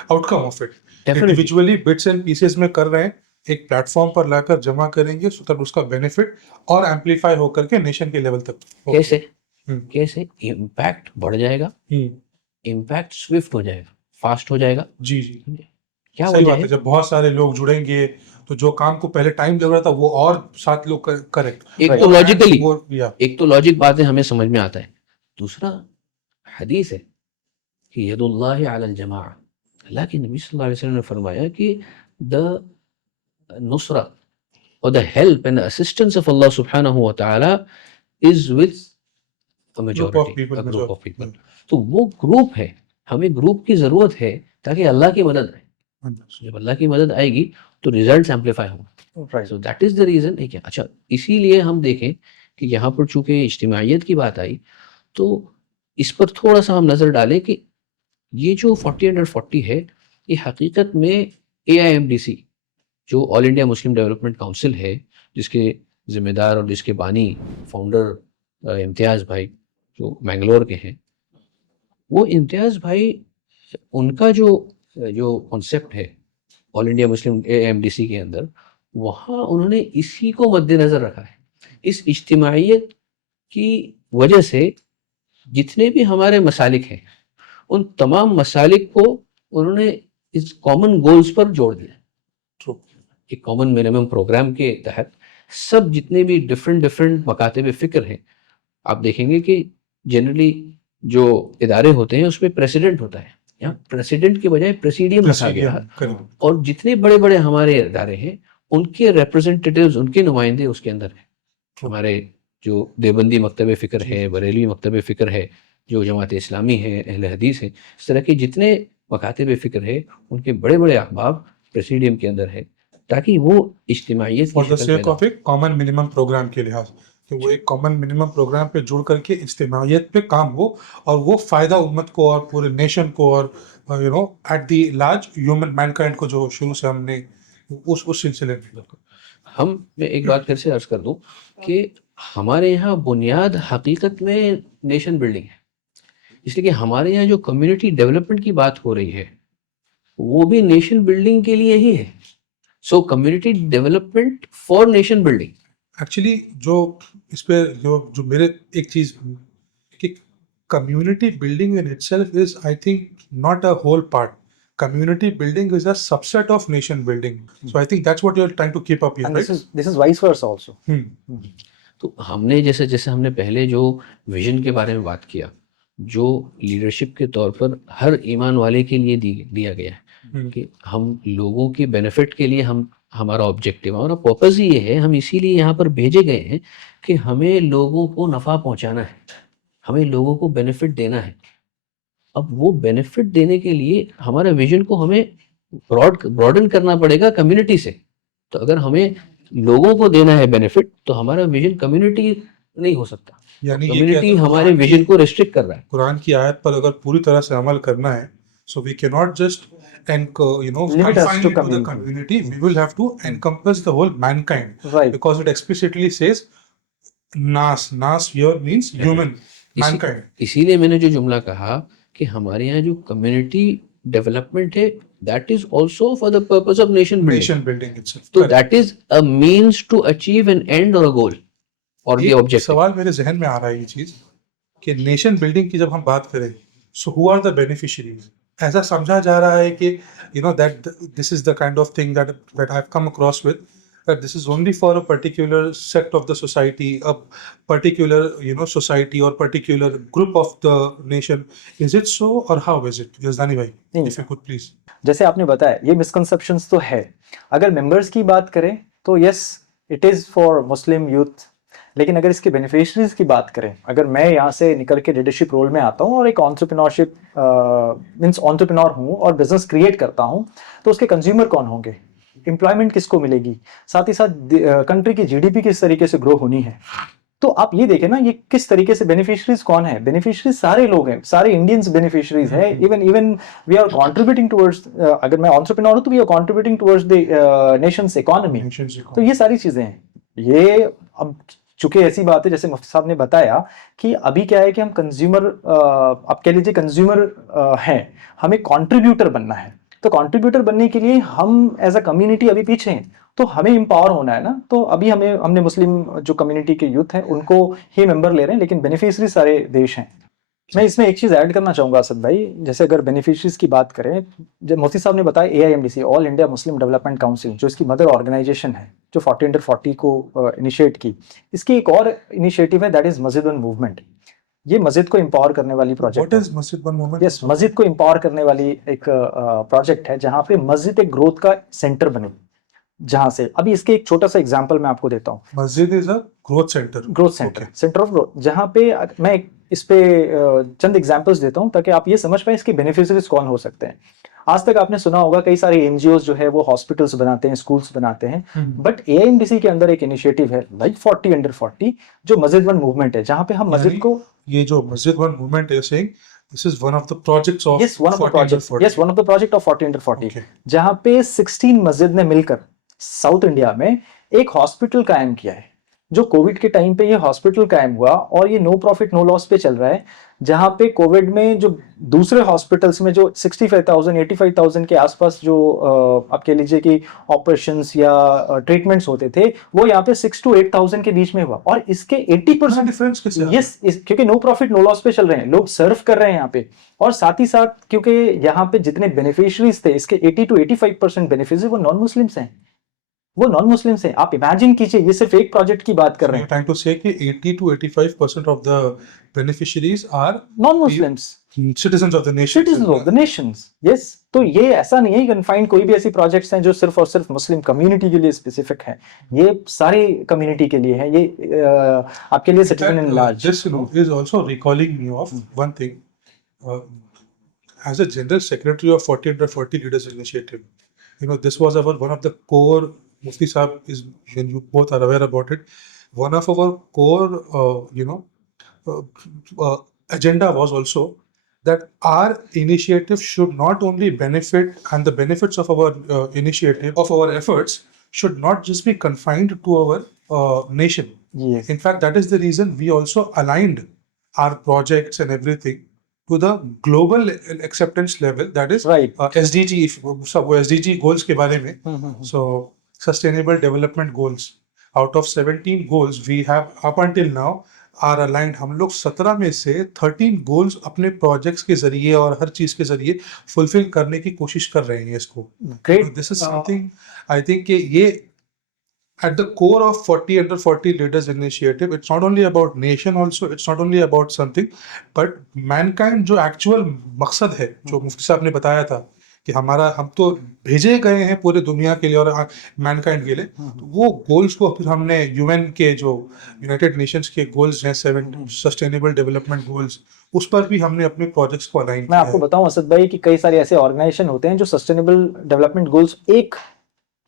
outcome of it. Definitely. Individually bits and pieces में कर रहे हैं, एक प्लेटफॉर्म पर लाकर जमा करेंगे सो तब उसका बेनिफिट और एम्पलीफाई होकर के नेशन के लेवल तक। कैसे हम्म। कैसे इम्पैक्ट बढ़ जाएगा, हम्म, इम्पैक्ट स्विफ्ट हो जाएगा, फास्ट हो जाएगा। जी जी, क्या सही वजह बात है? है। जब बहुत सारे लोग जुड़ेंगे तो जो काम को पहले टाइम लग रहा था वो और 7 लोग करेक्ट। एक तो लॉजिकली, या एक तो लॉजिक बातें हमें समझ में आता है। दूसरा हदीस है कि यदुल्लाहि अलल जमा, अल्लाह के नबी सल्लल्लाहु अलैहि वसल्लम ने फरमाया कि द नुसरा और the help and assistance of Allah सुब्हानहू व तआला is with a majority, a group of people. तो वो ग्रुप है, हमें ग्रुप की जरूरत है ताकि अल्लाह की मदद आए। जब अल्लाह की मदद आएगी तो रिजल्ट एम्पलीफाई होंगे। So that is the reason. अच्छा, इसीलिए हम देखें कि यहाँ पर चूंकि इज्तिमाइयत की बात आई तो इस पर थोड़ा सा हम नज़र डालें कि ये जो 40 अंडर 40 है, ये हकीकत में AIMDC जो all India Muslim development council है, जिसके जिम्मेदार और जिसके बानी फाउंडर इम्तियाज़ भाई जो मैंगलोर के हैं, वो इम्तियाज़ भाई, उनका जो जो कॉन्सेप्ट है ऑल इंडिया मुस्लिम AIMDC के अंदर, वहाँ उन्होंने इसी को मद्देनज़र रखा है। इस इज्तिमाइयत की वजह से जितने भी हमारे मसालिक हैं उन तमाम मसालिक को उन्होंने इस कॉमन गोल्स पर जोड़ दिया। एक कॉमन मिनिमम प्रोग्राम के तहत सब जितने भी डिफरेंट मकातब फ़िक्र हैं, आप देखेंगे कि जनरली जो इदारे होते हैं उसमें प्रेसिडेंट होता है, यहाँ प्रेसिडेंट के बजाय प्रेसिडियम रखा गया है। और जितने बड़े बड़े हमारे इदारे हैं उनके रिप्रेजेंटेटिव्स, उनके नुमाइंदे उसके अंदर हैं। हमारे जो देवबंदी मकतब फ़िक्र है, बरेलवी मकतब फ़िक्र है, जो जमात इस्लामी है, अहले हदीस है, इस तरह के जितने मकातब फ़िक्र है उनके बड़े बड़े अहबाब प्रेसिडियम के अंदर है, ताकि वो इज्तिमाइयत फॉर द सेक ऑफ एक कॉमन मिनिमम प्रोग्राम के लिहाज कि वो एक कॉमन मिनिमम प्रोग्राम पे जुड़ करके इज्तिमाइयत पे काम हो और वो फ़ायदा उम्मत को और पूरे नेशन को और you know at the large human Mankind को, जो शुरू से हमने उस सिलसिले में। मैं एक बात फिर से अर्ज कर दूं कि हमारे यहाँ बुनियाद हकीकत में नेशन बिल्डिंग है, इसलिए कि हमारे यहाँ जो कम्युनिटी डेवलपमेंट की बात हो रही है वो भी नेशन बिल्डिंग के लिए ही है। So community development for nation building. Actually जो इस पे जो मेरे एक चीज़ कि community building in itself is I think not a whole part. community building is a subset of nation building. So I think that's what you're trying to keep up here, And right? this is vice versa also. तो हमने जैसे जैसे हमने पहले जो vision के बारे में बात किया, जो लीडरशिप के तौर पर हर ईमान वाले के लिए दिया गया है कि हम लोगों के बेनिफिट के लिए हमारा ऑब्जेक्टिव, हमारा पर्पस ही ये है, हम इसीलिए यहाँ पर भेजे गए हैं कि हमें लोगों को नफ़ा पहुँचाना है, हमें लोगों को बेनिफिट देना है। अब वो बेनिफिट देने के लिए हमारे विजन को हमें ब्रॉडन करना पड़ेगा कम्युनिटी से। तो अगर हमें लोगों को देना है बेनिफिट, तो हमारा विजन कम्युनिटी नहीं हो सकता, यानी ये कम्युनिटी कहते हैं हमारे विजन को रिस्ट्रिक्ट कर रहा है। कुरान की आयत पर अगर पूरी तरह से अमल करना है, so we cannot just Limit us confine to it to the community. We will have to encompass the whole mankind, Right. because it explicitly says nas here means human, mankind. इसीलिए मैंने जो जुमला कहा कि हमारे यहाँ जो कम्युनिटी डेवलपमेंट है, that is also for the purpose of nation Nation building itself. तो that is a means to achieve an end और अ गोल और द एक ऑब्जेक्टिव। सवाल मेरे जहन में आ रहा है ये चीज कि नेशन बिल्डिंग की जब हम बात करें, so who are the beneficiaries? ऐसा समझा जा रहा है कि that this is the kind of thing that I have come across with, that this is only for a particular sect of the society, a particular society or particular group of the nation. Is it so or how is it? Yazdani bhai, if you could please. जैसे आपने बताया, ये misconceptions तो है। अगर members की बात करें तो yes, it is for Muslim youth, लेकिन अगर इसके बेनिफिशरीज की बात करें, अगर मैं यहाँ से निकल के लीडरशिप रोल में आता हूँ और एक ऑन्टरप्रेन्योरशिप मीन्स ऑन्टरप्रेन्योर हूँ और बिजनेस क्रिएट करता हूँ, तो उसके कंज्यूमर कौन होंगे, एम्प्लॉयमेंट किसको मिलेगी, साथ ही साथ कंट्री की जीडीपी किस तरीके से ग्रो होनी है। तो आप ये देखें ना, ये किस तरीके से बेनिफिशरीज कौन है, बेनिफिशरीज सारे लोग हैं, सारे इंडियंस बेनिफिशरीज है। Even we are contributing towards, अगर मैं एंटरप्रेन्योर हूं तो we are contributing towards the nation's economy. तो ये सारी चीजें हैं। ये अब चूंकि ऐसी बात है, जैसे मुफ्ती साहब ने बताया कि अभी क्या है कि हम कंज्यूमर, आप कह लीजिए कंज्यूमर हैं, हमें कॉन्ट्रीब्यूटर बनना है। तो कंट्रीब्यूटर बनने के लिए हम एज अ कम्युनिटी अभी पीछे हैं, तो हमें एम्पावर होना है ना। तो अभी हमने मुस्लिम जो कम्युनिटी के यूथ हैं उनको ही मेंबर ले रहे हैं, लेकिन बेनिफिशरी सारे देश हैं। मैं इसमें एक चीज़ ऐड करना चाहूँगा असद भाई, जैसे अगर बेनिफिशरीज की बात करें, जब मुफ्ती साहब ने बताया AIMDC, all India Muslim development council, जो इसकी मदर ऑर्गेनाइजेशन है, जो 40 अंडर 40 को इनिशिएट की, इसकी एक और इनिशिएटिव है, दैट इज मस्जिद वन मूवमेंट। ये मस्जिद को एम्पावर करने वाली प्रोजेक्ट है। मस्जिद वन मूवमेंट? यस, मस्जिद को एम्पावर करने वाली एक प्रोजेक्ट है, जहाँ पे मस्जिद एक ग्रोथ का सेंटर बने। जहाँ से अभी इसके एक छोटा सा एग्जांपल मैं आपको देता हूँ। मस्जिद is a growth centre, centre of growth, जहाँ पे मैं इस पे चंद एग्जांपल्स देता हूँ ताकि आप ये समझ पाए इसके बेनिफिशरीज कौन हो सकते हैं। आज तक आपने सुना होगा कई सारे NGOs जो है वो हॉस्पिटल्स बनाते हैं, स्कूल्स बनाते हैं, बट AIMDC के अंदर एक इनिशिएटिव है लाइक 40 अंडर 40, जो मस्जिद वन मूवमेंट है, जहाँ पे हम मस्जिद को, ये जो मस्जिद वन मूवमेंट है, saying this is one of the projects of one of the project of 40 under 40, जहाँ पे 16 मस्जिद ने मिलकर साउथ इंडिया में एक हॉस्पिटल कायम किया है। जो कोविड के टाइम पे ये हॉस्पिटल कायम हुआ और ये नो प्रॉफिट नो लॉस पे चल रहा है, जहाँ पे कोविड में जो दूसरे हॉस्पिटल्स में जो 65,000 85,000 के आसपास जो आप कह लीजिए कि ऑपरेशंस या ट्रीटमेंट्स होते थे, वो यहाँ पे 6 to 8,000 के बीच में हुआ। और इसके 80% डिफरेंस कैसे? यस, क्योंकि नो प्रॉफिट नो लॉस पे चल रहे हैं, लोग सर्व कर रहे हैं यहाँ पे, और साथ ही साथ क्योंकि यहाँ पे जितने बेनिफिशरीज थे, इसके 80 to 85% बेनिफिशरी वो नॉन मुस्लिम्स हैं, वो नॉन मुस्लिम्स हैं। आप इमेजिन कीजिए, ये सिर्फ एक प्रोजेक्ट की बात कर रहे हैं। Trying to say कि 80 to 85% of the beneficiaries are non Muslims, citizens of the nation. Citizens of the nations, yes। तो ये ऐसा नहीं है कन्फाइंड कोई भी ऐसी प्रोजेक्ट्स हैं जो सिर्फ और सिर्फ मुस्लिम कम्युनिटी के लिए स्पेसिफिक हैं, ये सारी कम्युनिटी के लिए है, ये आपके लिए citizen in large. This is also recalling me of one thing. As a general secretary of 40 under 40 Leaders Initiative, this was one of the core, Mufti Sahab is, when you both are aware about it, one of our core, agenda was also that our initiative should not only benefit, and the benefits of our initiative, of our efforts, should not just be confined to our nation. Yes. In fact, that is the reason we also aligned our projects and everything to the global acceptance level, that is Right. SDG, SDG goals के बारे में. So Sustainable Development Goals. Out of 17 goals, we have up until now are aligned, हम लोग 17 में से 13 goals अपने projects के जरिए और हर चीज के जरिए फुलफिल करने की कोशिश कर रहे हैं इसको. Great. This is something I think कि ये at the core of 40 under 40 leaders initiative, it's not only about nation also, it's not only about something, but mankind जो actual मकसद है, जो मुफ्ती साहब ने बताया था कि हम तो भेजे गए हैं पूरे दुनिया के लिए और मैनकाइंड के लिए, तो वो गोल्स को फिर हमने यूएन के जो यूनाइटेड नेशंस के गोल्स हैं 7 सस्टेनेबल डेवलपमेंट गोल्स, उस पर भी हमने अपने प्रोजेक्ट्स को अलाइन मैं किया आपको है. बताऊं असद भाई कि कई सारे ऐसे ऑर्गेनाइजेशन होते हैं जो सस्टेनेबल डेवलपमेंट गोल्स एक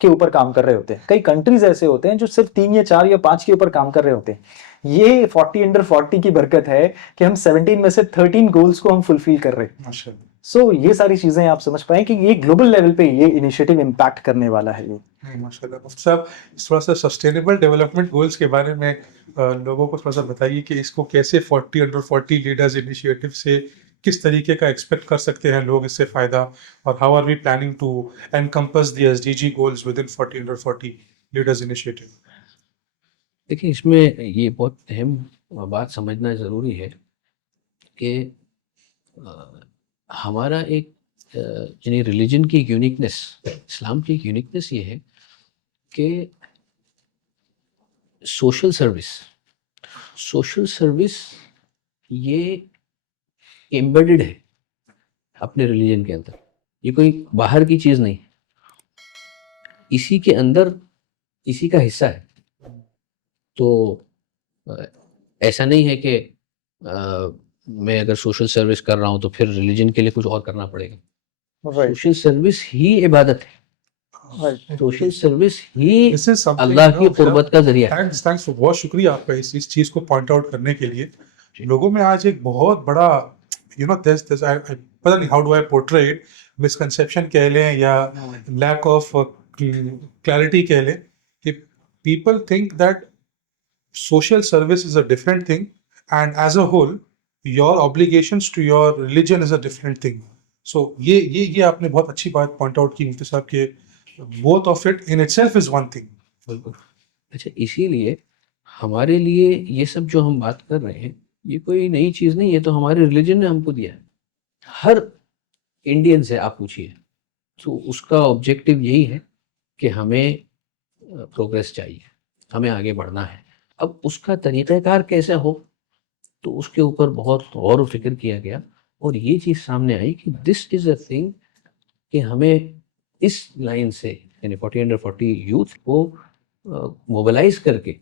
के ऊपर काम कर रहे होते हैं. कई कंट्रीज ऐसे होते हैं जो सिर्फ 3 या 4 या 5 के ऊपर काम कर रहे होते हैं. ये 40 अंडर 40 की बरकत है कि हम 17 में से 13 गोल्स को हम फुलफिल कर रहे हैं. माशाल्लाह. सो ये सारी चीजें आप समझ पाए कि ये ग्लोबल लेवल पे ये इनिशिएटिव इम्पैक्ट करने वाला है. ये नहीं, माशाल्लाह. मुफ्ती साहब, थोड़ा सा सस्टेनेबल डेवलपमेंट गोल्स के बारे में लोगों को थोड़ा सा बताइए कि इसको कैसे 40 अंडर 40 लीडर्स इनिशिएटिव से किस तरीके का एक्सपेक्ट कर सकते हैं लोग इससे फायदा, और how are we planning to encompass the SDG goals within 40 under 40 leaders initiative. देखिए, इसमें ये बहुत अहम बात समझना ज़रूरी है कि हमारा एक यानी रिलीजन की यूनिकनेस, इस्लाम की एक यूनिकनेस ये है कि सोशल सर्विस ये एम्बेडेड है अपने रिलीजन के अंदर. ये कोई बाहर की चीज़ नहीं, इसी के अंदर इसी का हिस्सा है. तो ऐसा नहीं है कि मैं अगर सोशल सर्विस कर रहा हूँ तो फिर रिलीजन के लिए कुछ और करना पड़ेगा. सोशल सर्विस ही इबादत है. Social service he This is something, अल्लाह की you know, कुर्बत का जरिया है. थैंक्स फॉर, बहुत शुक्रिया आपका इस चीज को पॉइंट आउट करने के लिए. लोगों में आज एक बहुत बड़ा पता नहीं how do I portray it, misconception कह लें या लैक ऑफ क्लैरिटी कह लें, कि people think that social service is a different thing, and as a whole your obligations to your religion is a different thing. So ये आपने बहुत अच्छी बात पॉइंट आउट की मुफ्ती साहब के, both of it in itself is one thing. बिल्कुल. अच्छा, इसीलिए हमारे लिए ये सब जो हम बात कर रहे हैं ये कोई नई चीज़ नहीं है, तो हमारे रिलीजन ने हमको दिया है. हर इंडियन से आप पूछिए तो उसका ऑब्जेक्टिव यही है कि हमें प्रोग्रेस चाहिए, हमें आगे बढ़ना है. अब उसका तरीक़ाकार कैसे हो, तो उसके ऊपर बहुत गौर व फिक्र किया गया और ये चीज़ सामने आई कि दिस इज़ अ थिंग कि हमें इस लाइन से यानी 40 अंडर 40 यूथ को मोबिलाइज करके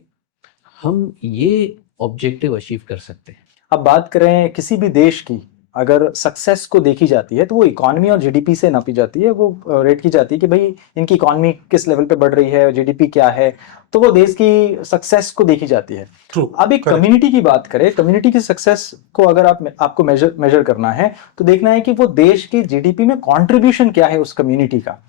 हम ये ऑब्जेक्टिव अचीव कर सकते हैं. अब बात करें किसी भी देश की, अगर सक्सेस को देखी जाती है तो वो इकॉनमी और जीडीपी से नापी जाती है. वो रेट की जाती है कि भाई इनकी इकॉनमी किस लेवल पे बढ़ रही है, जीडीपी क्या है, तो वो देश की सक्सेस को देखी जाती है. True. अब एक कम्युनिटी की बात करें, कम्युनिटी की सक्सेस को अगर आपको मेजर करना है तो देखना है कि वो देश की जीडीपी में कंट्रीब्यूशन क्या है उस कम्युनिटी का,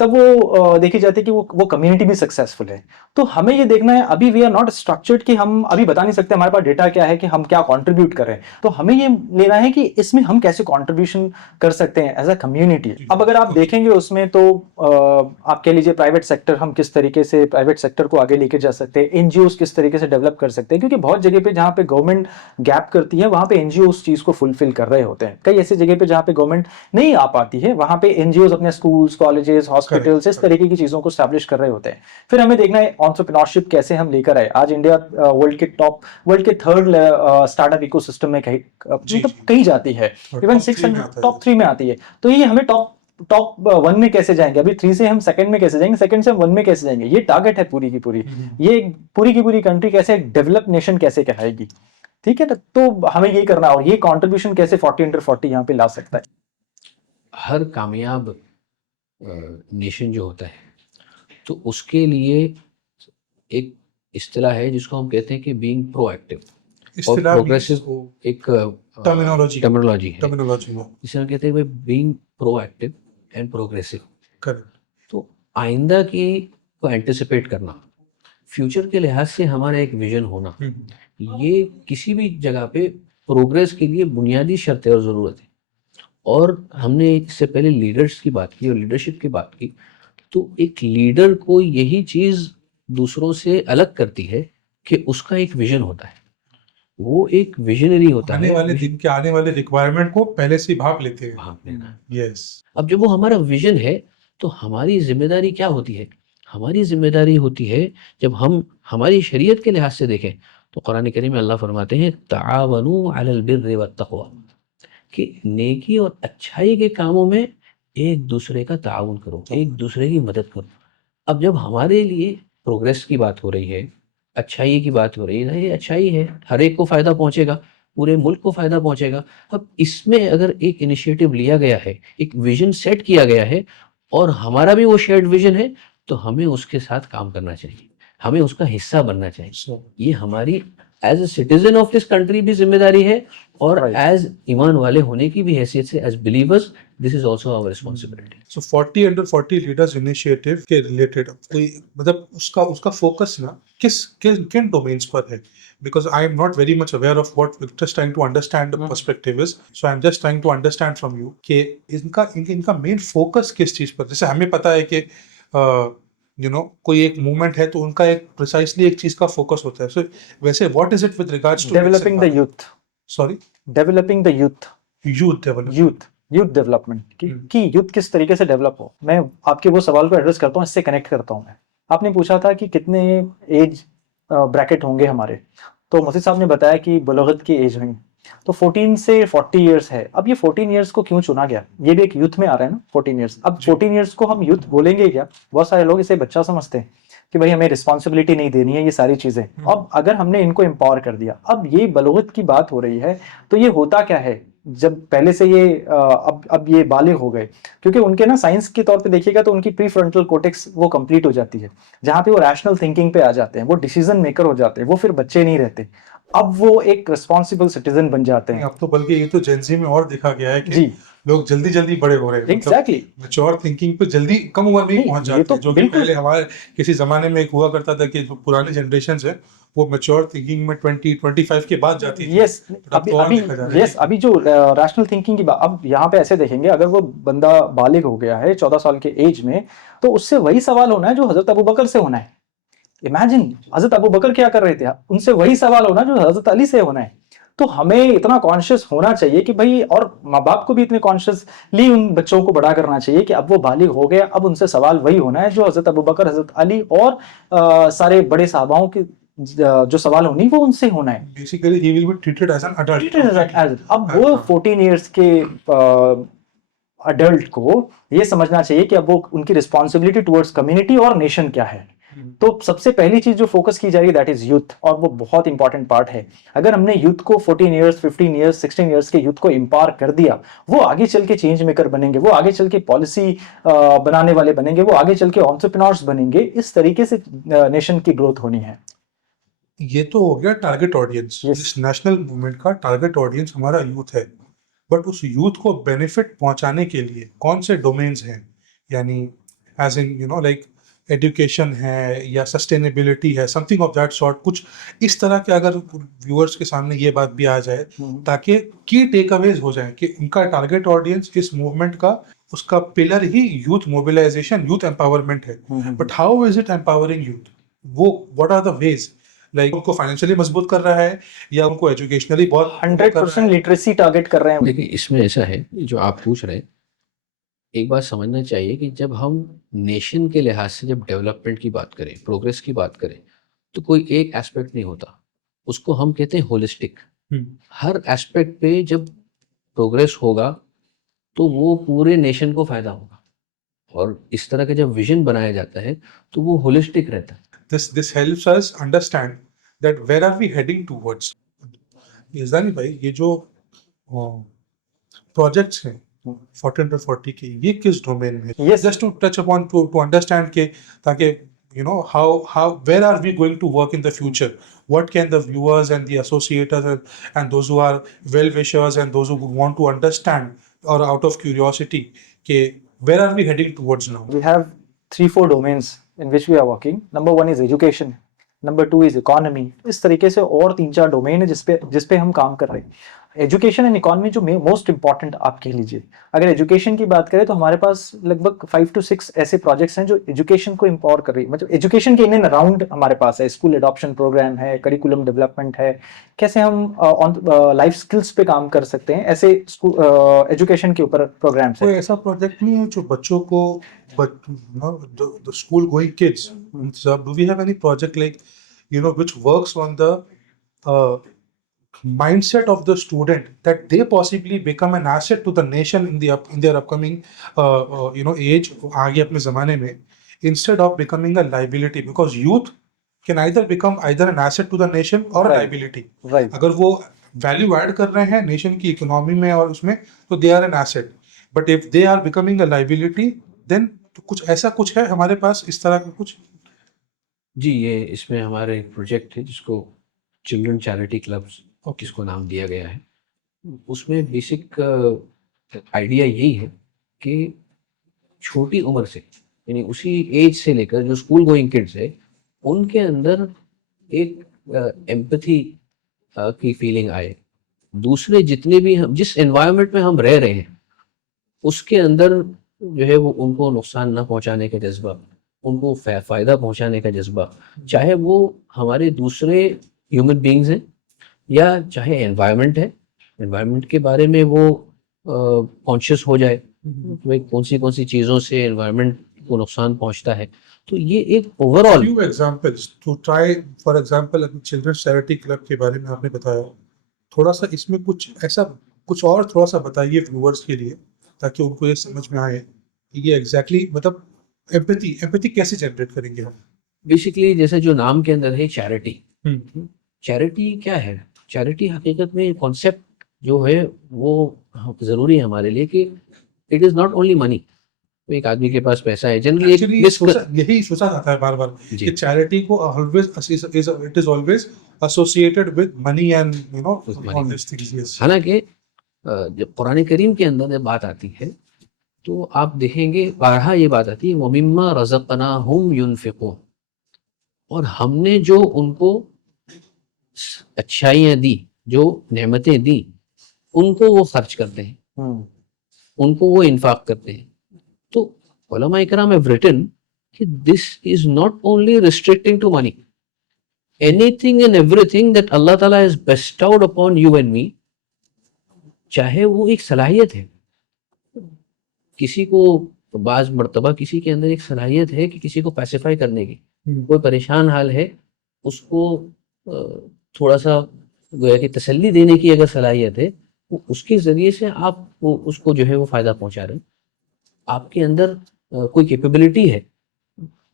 तब वो देखी जाती है कि वो कम्युनिटी भी सक्सेसफुल है. तो हमें ये देखना है, अभी वी आर नॉट स्ट्रक्चर्ड कि हम अभी बता नहीं सकते हमारे पास डेटा क्या है कि हम क्या कंट्रीब्यूट कर रहे हैं. तो हमें ये लेना है कि इसमें हम कैसे कंट्रीब्यूशन कर सकते हैं एज अ कम्युनिटी. अब अगर आप देखेंगे उसमें तो आप कह लीजिए प्राइवेट सेक्टर, हम किस तरीके से प्राइवेट सेक्टर को आगे लेके जा सकते हैं, एनजीओस किस तरीके से डेवलप कर सकते हैं, क्योंकि बहुत जगह पे जहाँ पे गवर्नमेंट गैप करती है वहाँ पे एनजीओ उस चीज को फुलफिल कर रहे होते हैं. कई ऐसी जगह पे जहाँ पे गवर्नमेंट नहीं आ पाती है वहाँ पे एनजीओस अपने स्कूल्स, कॉलेजेस, हॉस्पिटल्स इस तरीके की चीजों को स्टैब्लिश कर रहे होते हैं. फिर हमें देखना है एंटरप्रेन्योरशिप कैसे हम लेकर आए. आज इंडिया वर्ल्ड के थर्ड स्टार्टअप इकोसिस्टम में कहीं जाती है, इवन 600 टॉप 3 में आती है. तो ये हमें टॉप 1 में कैसे जाएंगे, अभी 3 से हम सेकंड में कैसे जाएंगे, सेकंड से हम 1 में कैसे जाएंगे, ये टारगेट है पूरी की पूरी. ये पूरी की पूरी कंट्री कैसे डेवलप नेशन कैसे कहलाएगी. ठीक है ना, तो हमें ये करना है और ये कंट्रीब्यूशन कैसे 40 अंडर 40 यहाँ पे ला सकता है. हर कामयाब नेशन जो होता है तो उसके लिए एक इस्तिलाह है जिसको हम कहते हैं कि बीइंग प्रोएक्टिव और प्रोग्रेसिव. एक टर्मिनोलॉजी है जिसे हम कहते हैं भाई being proactive and progressive. Correct. तो आइंदा की को एंटिसिपेट करना, फ्यूचर के लिहाज से हमारा एक विजन होना, ये किसी भी जगह पे प्रोग्रेस के लिए बुनियादी शर्त है और ज़रूरत है. और हमने इससे पहले लीडर्स की बात की और लीडरशिप की बात की, तो एक लीडर को यही चीज़ दूसरों से अलग करती है कि उसका एक विजन होता है, वो एक विजनरी होता आने है, वाले दिन के आने वाले रिक्वायरमेंट को पहले से ही भाप लेते हैं। भाग लेना। यस। अब जब वो हमारा विजन है तो हमारी जिम्मेदारी क्या होती है? हमारी जिम्मेदारी होती है, जब हम हमारी शरीयत के लिहाज से देखें तो कुरान करीम में अल्लाह फरमाते हैं तावनु अलल बिर्रि वत तक़वा, कि नेकी और अच्छाई के कामों में एक दूसरे का ताउन करो, एक दूसरे की मदद करो। अब जब हमारे लिए प्रोग्रेस की बात हो रही है, अच्छाई की बात हो रही है, ये अच्छाई है, हर एक को फ़ायदा पहुँचेगा, पूरे मुल्क को फ़ायदा पहुँचेगा। अब इसमें अगर एक इनिशिएटिव लिया गया है, एक विज़न सेट किया गया है और हमारा भी वो शेयर्ड विज़न है, तो हमें उसके साथ काम करना चाहिए, हमें उसका हिस्सा बनना चाहिए। ये हमारी as a citizen of this country भी ज़िम्मेदारी है और Right. एज़ ईमान वाले होने की भी हैसियत से as believers this is also our responsibility. So 40 under 40 leaders initiative के रिलेटेड कोई मतलब उसका उसका फोकस ना किन किन डोमेन्स पर है? Because I am not very much aware of what, just trying to understand the perspective is, so I am just trying to understand from you कि इनका मेन फोकस किस चीज पर? जैसे हमें पता है कि कोई एक मूवमेंट है तो उनका एक प्रिसाइसली एक चीज का फोकस होता है। सो वैसे what is it with regards to developing the youth, sorry developing the youth, youth development. Youth development कि यूथ किस तरीके से डेवलप हो। मैं आपके वो सवाल को एड्रेस करता हूँ, इससे कनेक्ट करता हूँ। मैं आपने पूछा था कि कितने एज ब्रैकेट होंगे हमारे, तो मोदी साहब ने बताया कि बलूगत की एज हुई तो 14 से 40 इयर्स है। अब ये 14 इयर्स को क्यों चुना गया? ये भी एक यूथ में आ रहा है ना 14 इयर्स। अब 14 इयर्स को हम यूथ बोलेंगे क्या? बहुत सारे लोग इसे बच्चा समझते हैं कि भाई हमें रिस्पॉन्सिबिलिटी नहीं देनी है, ये सारी चीजें। अब अगर हमने इनको एम्पावर कर दिया, अब ये बलूगत की बात हो रही है, तो ये होता क्या है? जब पहले से ये अब ये बालिग हो गए, क्योंकि उनके ना साइंस के तौर पे देखिएगा तो उनकी प्री फ्रंटल कोर्टेक्स वो कंप्लीट हो जाती है, जहां पे वो रैशनल थिंकिंग पे आ जाते हैं, वो डिसीजन मेकर हो जाते हैं, वो फिर बच्चे नहीं रहते, अब वो एक रिस्पॉन्सिबल सिटीजन बन जाते हैं। अब तो बल्कि ये तो जेनजी में और देखा गया है कि जी लोग जल्दी जल्दी बड़े हो रहे हैं। एग्जैक्टली मैच्योर थिंकिंग पे जल्दी कम उम्र में ही नहीं, पहुंच ये जाते तो हैं, जो कि बिल्कुल- पहले हमारे किसी जमाने में एक हुआ करता था कि जो पुराने जनरेशन है वो मैच्योर थिंकिंग में 20-25 के बाद जाती थी। यस But अब अभी तो और अभी देखा जा रहा है यस अभी जो रैशनल थिंकिंग की बात, अब यहाँ पे ऐसे देखेंगे, अगर वो बंदा बालिग हो गया है 14 साल के एज में, तो उससे वही सवाल होना है जो हजरत अबू बकर से होना है। इमेजिन हजरत अबू बकर क्या कर रहे थे, उनसे वही सवाल होना जो हजरत अली से होना है। तो हमें इतना कॉन्शियस होना चाहिए कि भाई, और माँ बाप को भी इतने कॉन्शियसली उन बच्चों को बड़ा करना चाहिए कि अब वो बालिग हो गया, अब उनसे सवाल वही होना है जो हजरत अबू बकर, हजरत अली और सारे बड़े साहबाओं के जो सवाल होनी वो उनसे होना है। बेसिकली ही will be treated as an Treated as adult. an adult। अब वो 14 इयर्स के अडल्ट को ये समझना चाहिए कि अब वो उनकी रिस्पॉन्सिबिलिटी टुवर्ड्स कम्युनिटी और नेशन क्या है। तो सबसे पहली चीज जो फोकस की जा रही है दैट इज यूथ, और वो बहुत इंपॉर्टेंट पार्ट है। अगर हमने यूथ को 14 इयर्स 15 इयर्स 16 इयर्स के यूथ को एम्पावर कर दिया, वो आगे चल के चेंज मेकर बनेंगे, वो आगे चल के पॉलिसी बनाने वाले बनेंगे, वो आगे चल के एंटरप्रेन्योर्स बनेंगे। इस तरीके से नेशन की ग्रोथ होनी है। ये तो हो गया टारगेट ऑडियंस। Yes. इस नेशनल मूवमेंट का टारगेट ऑडियंस हमारा यूथ है, बट उस यूथ को बेनिफिट पहुंचाने के लिए कौन से डोमेन्स हैं? यानी एज इन लाइक एजुकेशन है या सस्टेनेबिलिटी है, समथिंग ऑफ दैट सॉर्ट। कुछ इस तरह के अगर व्यूअर्स के सामने ये बात भी आ जाए ताकि की टेक अवेज हो जाए कि उनका टारगेट ऑडियंस इस मूवमेंट का उसका पिलर ही यूथ मोबिलाइजेशन, यूथ एम्पावरमेंट है। But how is it empowering youth? वो what are the ways? Like उनको फाइनेंशियली मजबूत कर रहा है या उनको एजुकेशनली बहुत 100% लिटरेसी टारगेट कर रहे हैं। देखिए इसमें ऐसा है, जो आप पूछ रहे हैं, एक बात समझना चाहिए कि जब हम नेशन के लिहाज से जब डेवलपमेंट की बात करें, प्रोग्रेस की बात करें, तो कोई एक एस्पेक्ट नहीं होता, उसको हम कहते हैं होलिस्टिक। हर एस्पेक्ट पे जब प्रोग्रेस होगा तो वो पूरे नेशन को फायदा होगा, और इस तरह का जब विजन बनाया जाता है तो वो होलिस्टिक रहता है। this helps us understand that where are we heading towards। इज़ानी भाई, ये जो प्रोजेक्ट्स हैं 40 under 40 के, ये किस डोमेन में? Yes. Just to touch upon to understand के, ताकि how where are we going to work in the future? What can the viewers and the associators and those who are well wishers and those who want to understand or out of curiosity के where are we heading towards now? We have 3-4 domains in which we are working. Number 1 is education, number 2 is economy. इस तरीके से और 3-4 domain है जिसपे हम काम कर रहे हैं। एजुकेशन एंड इकोनॉमी जो मोस्ट इंपॉर्टेंट आप कह लीजिए, अगर एजुकेशन की बात करें तो हमारे पास लगभग 5 to 6 ऐसे प्रोजेक्ट्स हैं जो एजुकेशन को इम्पावर कर रही है, मतलब एजुकेशन के इन एंड अराउंड हमारे पास है। स्कूल एडॉप्शन प्रोग्राम है, करिकुलम डेवलपमेंट है, कैसे हम लाइफ स्किल्स पे काम कर सकते हैं, ऐसे एजुकेशन के ऊपर प्रोग्राम्स कोई है। ऐसा प्रोजेक्ट नहीं है जो बच्चों को the school going kids, so do we have any project like which works on the mindset of the student that they possibly become an asset to the nation in their upcoming age, आगे अपने जमाने में, instead of becoming a liability, because youth can either an asset to the nation or a Right. liability. Right, अगर वो value add कर रहे हैं nation की इकोनॉमी में और उसमें, तो they are an asset, but if they are becoming a liability then कुछ है हमारे पास इस तरह का कुछ। जी, ये इसमें हमारा एक प्रोजेक्ट है जिसको चिल्ड्रन चैरिटी क्लब्स ओके, इसको नाम दिया गया है। उसमें बेसिक आइडिया यही है कि छोटी उम्र से, यानी उसी एज से लेकर जो स्कूल गोइंग किड्स है, उनके अंदर एक एम्पैथी की फीलिंग आए। दूसरे जितने भी हम जिस एनवायरनमेंट में हम रह रहे हैं उसके अंदर जो है वो उनको नुकसान ना पहुंचाने का जज्बा, उनको फ़ायदा पहुंचाने का जज्बा, चाहे वो हमारे दूसरे ह्यूमन बीइंग्स हैं या चाहे एनवायरनमेंट है, एनवायरनमेंट के बारे में वो कॉन्शियस हो जाए, भाई कौन सी चीज़ों से एनवायरनमेंट को नुकसान पहुंचता है। तो ये एक overall few examples to try, for example अभी चिल्ड्रंस चैरिटी क्लब के बारे में आपने बताया, थोड़ा सा इसमें कुछ और थोड़ा सा बताइए व्यूअर्स के लिए, ताकि उनको ये समझ में आए कि ये एग्जैक्टली मतलब एम्पैथी कैसे जनरेट करेंगे हम। बेसिकली जैसे जो नाम के अंदर है चैरिटी, हम्म, चैरिटी क्या है? चैरिटी हकीकत में कॉन्सेप्ट जो है वो ज़रूरी है हमारे लिए कि it is not only money. एक आदमी के पास पैसा है, जनरली एक एक्चुअली यही सोचा जाता है बार बार जी। कि चैरिटी को always it is always associated with money and With money. All this things. Yes, हालांकि जब कुरान करीम के अंदर जब बात आती है तो आप देखेंगे बारहा ये बात आती है, वमिम्मा रज़क़नाहुम युनफ़िक़ून, और हमने जो उनको अच्छाइयाँ दी, जो नेमतें दी, उनको वो खर्च करते हैं, उनको वो इन्फाक करते हैं। तो उलमा इकराम हैव रिटन कि this is not only restricting to money, anything and everything that Allah ताला has bestowed upon you and me, चाहे वो एक सलाहियत है, किसी को बाज मर्तबा किसी के अंदर एक सलाहियत है कि किसी को पैसिफाई करने की, कोई परेशान हाल है उसको थोड़ा सा गोया कि तसल्ली देने की अगर सलाहियत है, तो उसके ज़रिए से आप वो उसको जो है वो फ़ायदा पहुंचा रहे हैं। आपके अंदर कोई कैपेबिलिटी है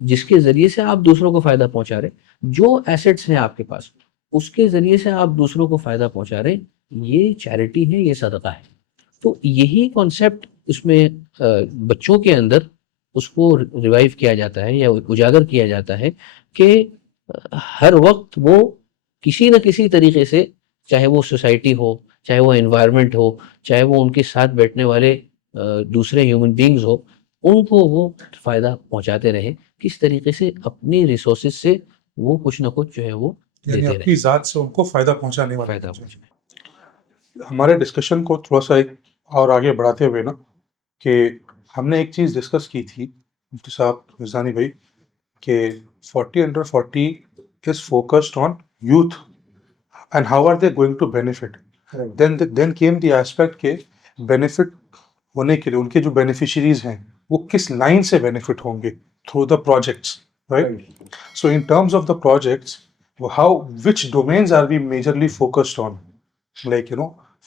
जिसके ज़रिए से आप दूसरों को फ़ायदा पहुंचा रहे हैं, जो एसेट्स हैं आपके पास उसके ज़रिए से आप दूसरों को फ़ायदा पहुंचा रहे हैं, ये चैरिटी है, ये सदका है। तो यही कॉन्सेप्ट उसमें बच्चों के अंदर उसको रिवाइव किया जाता है या उजागर किया जाता है कि हर वक्त वो किसी न किसी तरीके से, चाहे वो सोसाइटी हो, चाहे वो एनवायरनमेंट हो, चाहे वो उनके साथ बैठने वाले दूसरे ह्यूमन बीइंग्स हो, उनको वो फ़ायदा पहुंचाते रहे, किस तरीके से अपनी रिसोर्सेज से वो कुछ ना कुछ जो है वो यानी देते अपनी रहे, जात से उनको फायदा पहुंचाने वाला। फ़ायदा पहुंचाए। हमारे डिस्कशन को थोड़ा सा एक और आगे बढ़ाते हुए ना, कि हमने एक चीज़ डिस्कस की थी मुफ्ती साहब मिर्ज़ानी भाई, कि 40 under 40 is focused on youth and how are they going to benefit. Then came the aspect के बेनिफिट होने के लिए उनके जो बेनिफिशरीज हैं वो किस लाइन से बेनिफिट होंगे, through the projects, right. So in terms of the projects, how which domains are we majorly focused on, like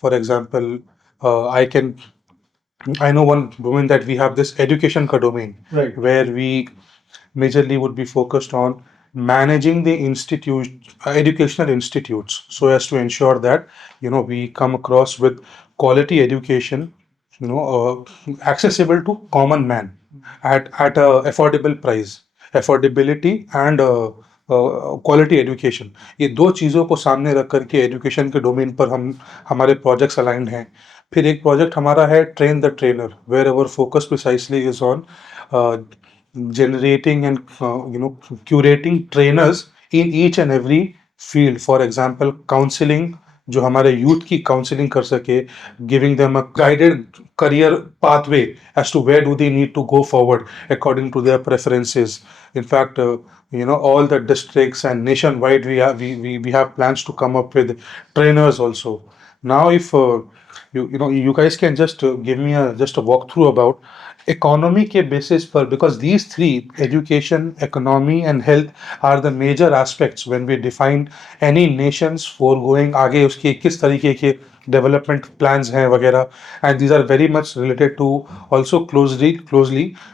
for example, I know one domain that we have, this education ka domain, Right. where we majorly would be focused on managing the educational institutes, so as to ensure that we come across with quality education, accessible to common man at a affordable price, affordability and quality education. ये दो चीज़ों को सामने रख करके education के domain पर हमारे प्रोजेक्ट्स अलाइंड हैं। फिर एक प्रोजेक्ट हमारा है train the trainer, where our focus precisely is on generating and curating trainers in each and every field. For example, counseling, जो हमारे यूथ की काउंसलिंग कर सके, giving them a guided career pathway as to where do they need to go forward according to their preferences. In fact, all the districts and nationwide we have plans to come up with trainers also. Now, if you guys can just give me just a walkthrough about economy के basis पर, because these three, education, economy and health are the major aspects when we define any nation's foregoing, आगे उसके किस तरीके के development plans हैं वगैरह, and these are very much related to, also closely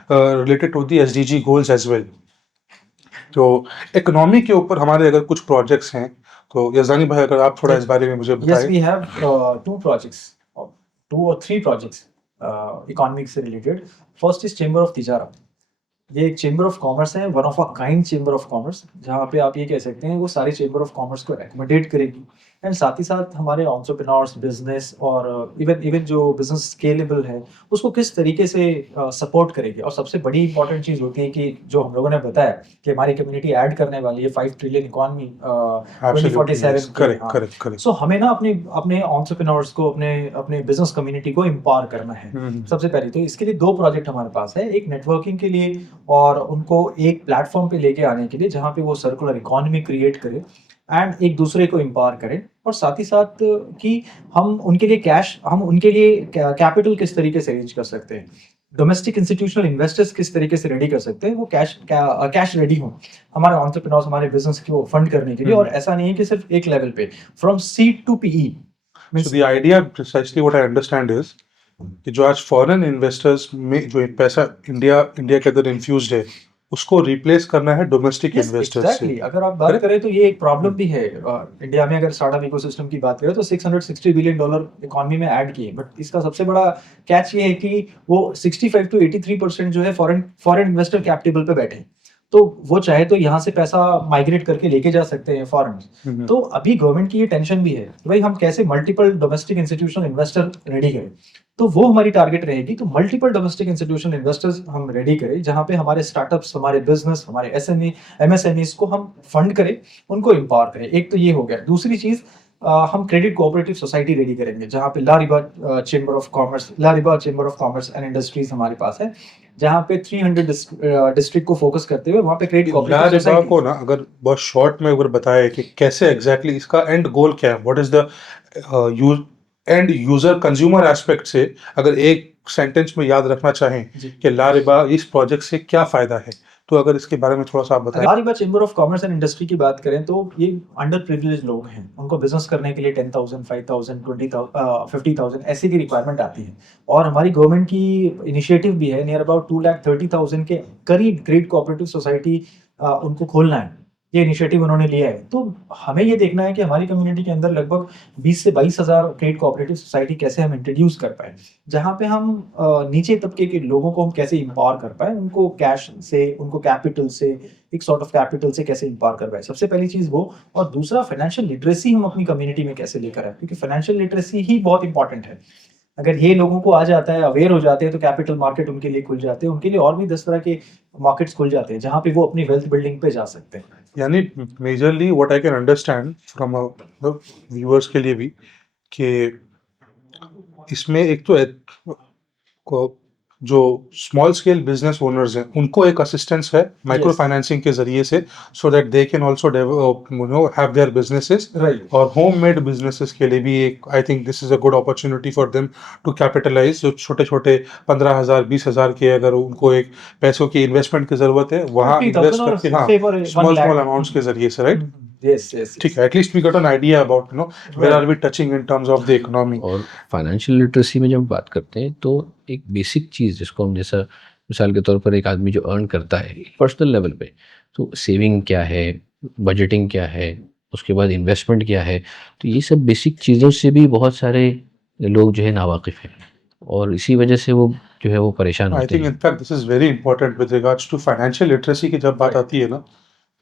related to the SDG goals as well. तो economy के ऊपर हमारे अगर कुछ प्रोजेक्ट्स हैं तो यज़दानी भाई अगर आप थोड़ा इस बारे में मुझे Yes, बताएं. we have two projects, two or three projects, economics से related. First is Chamber of Tijara. ये एक चेंबर ऑफ कॉमर्स है, one of a kind chamber of commerce, जहाँ पे आप ये कह सकते हैं वो सारी चेंबर ऑफ कॉमर्स को एकोमोडेट करेगी एंड साथ ही साथ हमारे एंटरप्रेन्योर्स, बिजनेस और इवन जो बिजनेस स्केलेबल है उसको किस तरीके से सपोर्ट करेगी. और सबसे बड़ी इंपॉर्टेंट चीज़ होती है कि जो हम लोगों ने बताया कि हमारी कम्युनिटी ऐड करने वाली है 5 ट्रिलियन इकॉनमी 2047. करेक्ट. सो हमें ना अपने अपने एंटरप्रेन्योर्स को, अपने बिजनेस कम्युनिटी को एम्पावर करना है. सबसे पहले तो इसके लिए दो प्रोजेक्ट हमारे पास है, एक नेटवर्किंग के लिए और उनको एक प्लेटफॉर्म पे लेके आने के लिए जहाँ पे वो सर्कुलर इकोनॉमी क्रिएट करे एंड एक दूसरे को एम्पावर करें, और साथ ही साथ कि हम उनके लिए कैपिटल किस तरीके से अरेंज कर सकते हैं, डोमेस्टिक इंस्टीट्यूशनल इन्वेस्टर्स किस तरीके से रेडी कर सकते हैं, वो कैश रेडी हो हमारे एंटरप्रेन्योर्स, हमारे बिजनेस को फंड करने के लिए. और ऐसा नहीं है कि सिर्फ एक लेवल पे, from seed to PE. So the idea, precisely what I understand is कि जो आज फॉरेन इन्वेस्टर्स में जो पैसा इंडिया के अंदर इन्फ्यूज्ड है उसको रिप्लेस करना है डोमेस्टिक इन्वेस्टर्स से. एग्जैक्टली. अगर आप बात करें तो ये एक प्रॉब्लम भी है इंडिया में. अगर स्टार्टअप इकोसिस्टम की बात करें तो $660 बिलियन इकोनॉमी में ऐड किए, बट इसका सबसे बड़ा कैच ये है कि वो 65 to 83% जो है फॉरेन इन्वेस्टर कैप टेबल पे बैठे हैं. तो वो चाहे तो यहाँ से पैसा माइग्रेट करके लेके जा सकते हैं फॉरेन. तो अभी गवर्नमेंट की ये टेंशन भी है कि भाई हम कैसे multiple domestic institutional investor ready करें. तो वो हमारी टारगेट रहेगी. तो मल्टीपल डोमेस्टिक इंस्टीट्यूशनल इन्वेस्टर्स हम रेडी करें जहाँ पे हमारे स्टार्टअप्स, हमारे बिजनेस, हमारे MSMEs को हम फंड करें, उनको एम्पावर करें. एक तो ये हो गया. दूसरी चीज, हम क्रेडिट कोऑपरेटिव सोसाइटी रेडी करेंगे जहाँ पे Lariba chamber of commerce and industries हमारे पास है, जहाँ पे 300 डिस्ट्रिक्ट को फोकस करते हुए वहाँ पे क्रेडिट कोऑपरेटिव सोसाइटी को ना अगर बहुत शॉर्ट में अगर बताया कि कैसे एग्जैक्टली इसका एंड गोल क्या है, what is the end user consumer aspect से अगर एक सेंटेंस में याद रखना चाहें कि लारिबा इस प्रोजेक्ट से क्या फायदा है, तो अगर इसके बारे में थोड़ा सा आप बताएं. Lariba chamber of commerce and industry की बात करें तो ये अंडर प्रिविलेज लोग हैं, उनको बिजनेस करने के लिए 10,000, 5,000, 20,000, 50,000 ऐसी की रिक्वायरमेंट आती है. और हमारी गवर्नमेंट की इनिशिएटिव भी है, नियर अबाउट 2,30,000 के करीब क्रेडिट कोऑपरेटिव सोसाइटी उनको खोलना है. ये इनिशिएटिव उन्होंने लिया है. तो हमें ये देखना है कि हमारी कम्युनिटी के अंदर लगभग 20 से 22,000 क्रेडिट कोऑपरेटिव सोसाइटी कैसे हम इंट्रोड्यूस कर पाए, जहाँ पे हम नीचे तबके के लोगों को हम कैसे एम्पावर कर पाए, उनको कैश से, उनको कैपिटल से, एक सॉर्ट ऑफ कैपिटल से कैसे एम्पावर कर पाए. सबसे पहली चीज वो. और दूसरा, फाइनेंशियल लिटरेसी हम अपनी कम्युनिटी में कैसे लेकर आए, क्योंकि फाइनेंशियल लिटरेसी ही बहुत इंपॉर्टेंट है. अगर ये लोगों को आ जाता है, अवेयर हो जाते हैं, तो कैपिटल मार्केट उनके लिए खुल जाते हैं, उनके लिए और भी 10 तरह के मार्केट्स खुल जाते हैं जहाँ पे वो अपनी वेल्थ बिल्डिंग पे जा सकते हैं. यानी majorly what I can understand from viewers के लिए भी कि इसमें एक तो जो स्मॉल स्केल बिजनेस ओनर्स हैं उनको एक असिस्टेंस है माइक्रो फाइनेंसिंग के जरिए से, so that they can also have their businesses. और होम मेड बिजनेसेस के लिए भी एक, I think this is a good opportunity for them to capitalise. जो छोटे छोटे 15,000, 20,000 के अगर उनको एक पैसों की इन्वेस्टमेंट की जरूरत है, वहाँ इन्वेस्ट करके, हाँ, स्मॉल अमाउंट्स के जरिए से, राइट. Yes. ठीक है. At least we got an idea about where are we touching in terms of the economy. और फाइनेंशियल लिटरेसी में जब बात करते हैं तो एक बेसिक चीज़ जिसको हम, जैसा मिसाल के तौर पर एक आदमी जो अर्न करता है पर्सनल लेवल पे, तो सेविंग क्या है, बजटिंग क्या है, उसके बाद इन्वेस्टमेंट क्या है, तो ये सब बेसिक चीज़ों से भी बहुत सारे लोग जो है नावाकिफ़ हैं, और इसी वजह से वो जो है वो परेशान आई होते थिंक हैं. In fact this is very important with regards to financial literacy की जब बात आती है ना,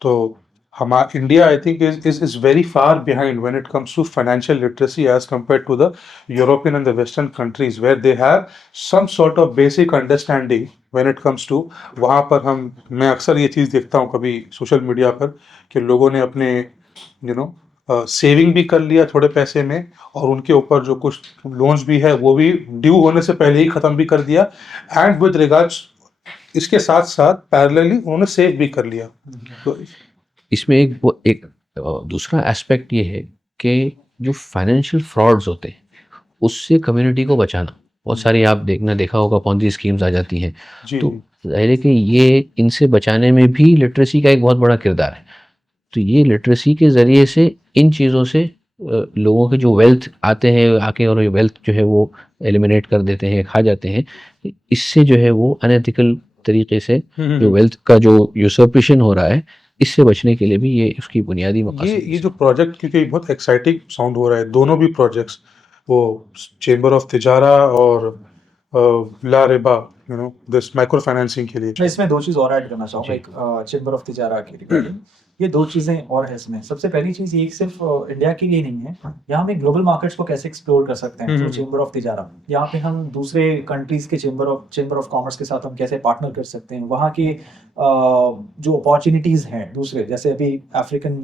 तो हमारा India I think is very far behind when it comes to financial literacy as compared to the European and the western countries where they have some sort of basic understanding when it comes to. वहाँ पर मैं अक्सर ये चीज़ देखता हूँ कभी social media पर कि लोगों ने अपने सेविंग भी कर लिया थोड़े पैसे में, और उनके ऊपर जो कुछ लोन्स भी है वो भी ड्यू होने से पहले ही ख़त्म भी कर दिया, एंड विद रिगार्ड्स इसके साथ साथ पैरेलली उन्होंने सेव भी कर लिया। तो इसमें एक दूसरा एस्पेक्ट ये है कि जो फाइनेंशियल फ्रॉड्स होते हैं उससे कम्युनिटी को बचाना, बहुत सारी आप देखा होगा पॉन्जी स्कीम्स आ जाती हैं, जी तो जाहिर है कि ये इनसे बचाने में भी लिटरेसी का एक बहुत बड़ा किरदार है। तो ये लिटरेसी के ज़रिए से इन चीज़ों से लोगों के जो वेल्थ आते हैं आके और ये वेल्थ जो है वो एलिमिनेट कर देते हैं, खा जाते हैं, इससे जो है वो अनएथिकल तरीके से जो वेल्थ का जो यूसर्पेशन हो रहा है, इससे बचने के लिए भी ये उसकी बुनियादी मकसद ये जो प्रोजेक्ट, क्योंकि बहुत एक्साइटिंग साउंड हो रहा है, दोनों भी प्रोजेक्ट्स, वो चेंबर ऑफ तिजारा और ला रिबा, दिस माइक्रो फाइनेंसिंग के लिए। मैं इसमें दो चीज़ और ऐड करना चाहूँगा, एक चेंबर ऑफ तिजारा के रिगार्डिंग। ये दो चीज़ें और है इसमें। सबसे पहली चीज़ ये सिर्फ इंडिया के लिए नहीं है, यहाँ हम ग्लोबल मार्केट्स को कैसे एक्सप्लोर कर सकते हैं थ्रू चेंबर ऑफ तिजारा। यहाँ पे हम दूसरे कंट्रीज़ के चेंबर ऑफ कॉमर्स के साथ हम कैसे पार्टनर कर सकते हैं, वहाँ के जो अपॉर्चुनिटीज़ हैं दूसरे, जैसे अभी अफ्रीकन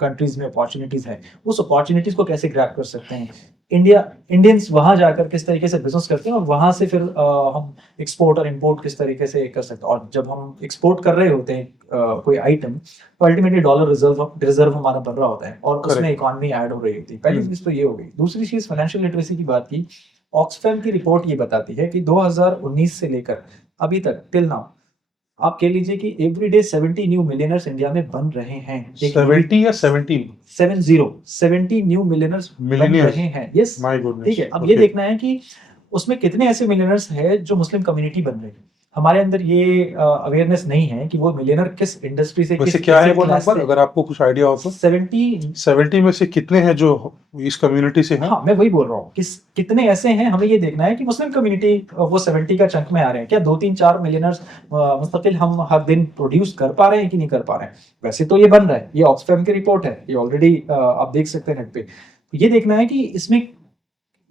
कंट्रीज़ में अपॉर्चुनिटीज़ हैं, उस अपॉर्चुनिटीज़ को कैसे ग्रैब कर सकते हैं। इंडियंस वहाँ जाकर किस तरीके से बिजनेस करते हैं, और वहाँ से फिर हम एक्सपोर्ट और इंपोर्ट किस तरीके से कर सकते हैं। और जब हम एक्सपोर्ट कर रहे होते हैं कोई आइटम, तो अल्टीमेटली डॉलर रिजर्व हमारा बन रहा होता है और उसमें इकोनॉमी ऐड हो रही होती है। पहली चीज़ तो ये हो गई। दूसरी चीज़ फाइनेंशियल लिटरेसी की बात की, ऑक्सफैम की रिपोर्ट ये बताती है कि 2019 से लेकर अभी तक टिल नाउ आप कह लीजिए कि एवरीडे 70 न्यू मिलियनर्स इंडिया में बन रहे हैं। 70 या 17? 70 न्यू मिलियनर्स बन Millionaires? रहे हैं। Yes, my goodness. ठीक है। अब ये देखना है कि उसमें कितने ऐसे मिलियनर्स हैं जो मुस्लिम कम्युनिटी बन रही है। हमारे अंदर ये अवेयरनेस नहीं है कि वो मिलियनर किस इंडस्ट्री से, वैसे किस क्या है किस वो क्लास नंबर, से। अगर आपको कुछ आइडिया हो तो? 70 में से कितने हैं जो इस कम्युनिटी से हैं? हाँ, मैं वही बोल रहा हूँ कि कितने ऐसे हैं, हमें ये देखना है कि मुस्लिम कम्युनिटी वो 70 का चंक में आ रहे हैं क्या। 2-3-4 मिलियनर्स मुस्तकिल हम हर दिन प्रोड्यूस कर पा रहे हैं कि नहीं कर पा रहे हैं। वैसे तो ये बन रहा है, ये ऑक्सफैम की रिपोर्ट है, ये ऑलरेडी आप देख सकते हैं नेट पे। ये देखना है कि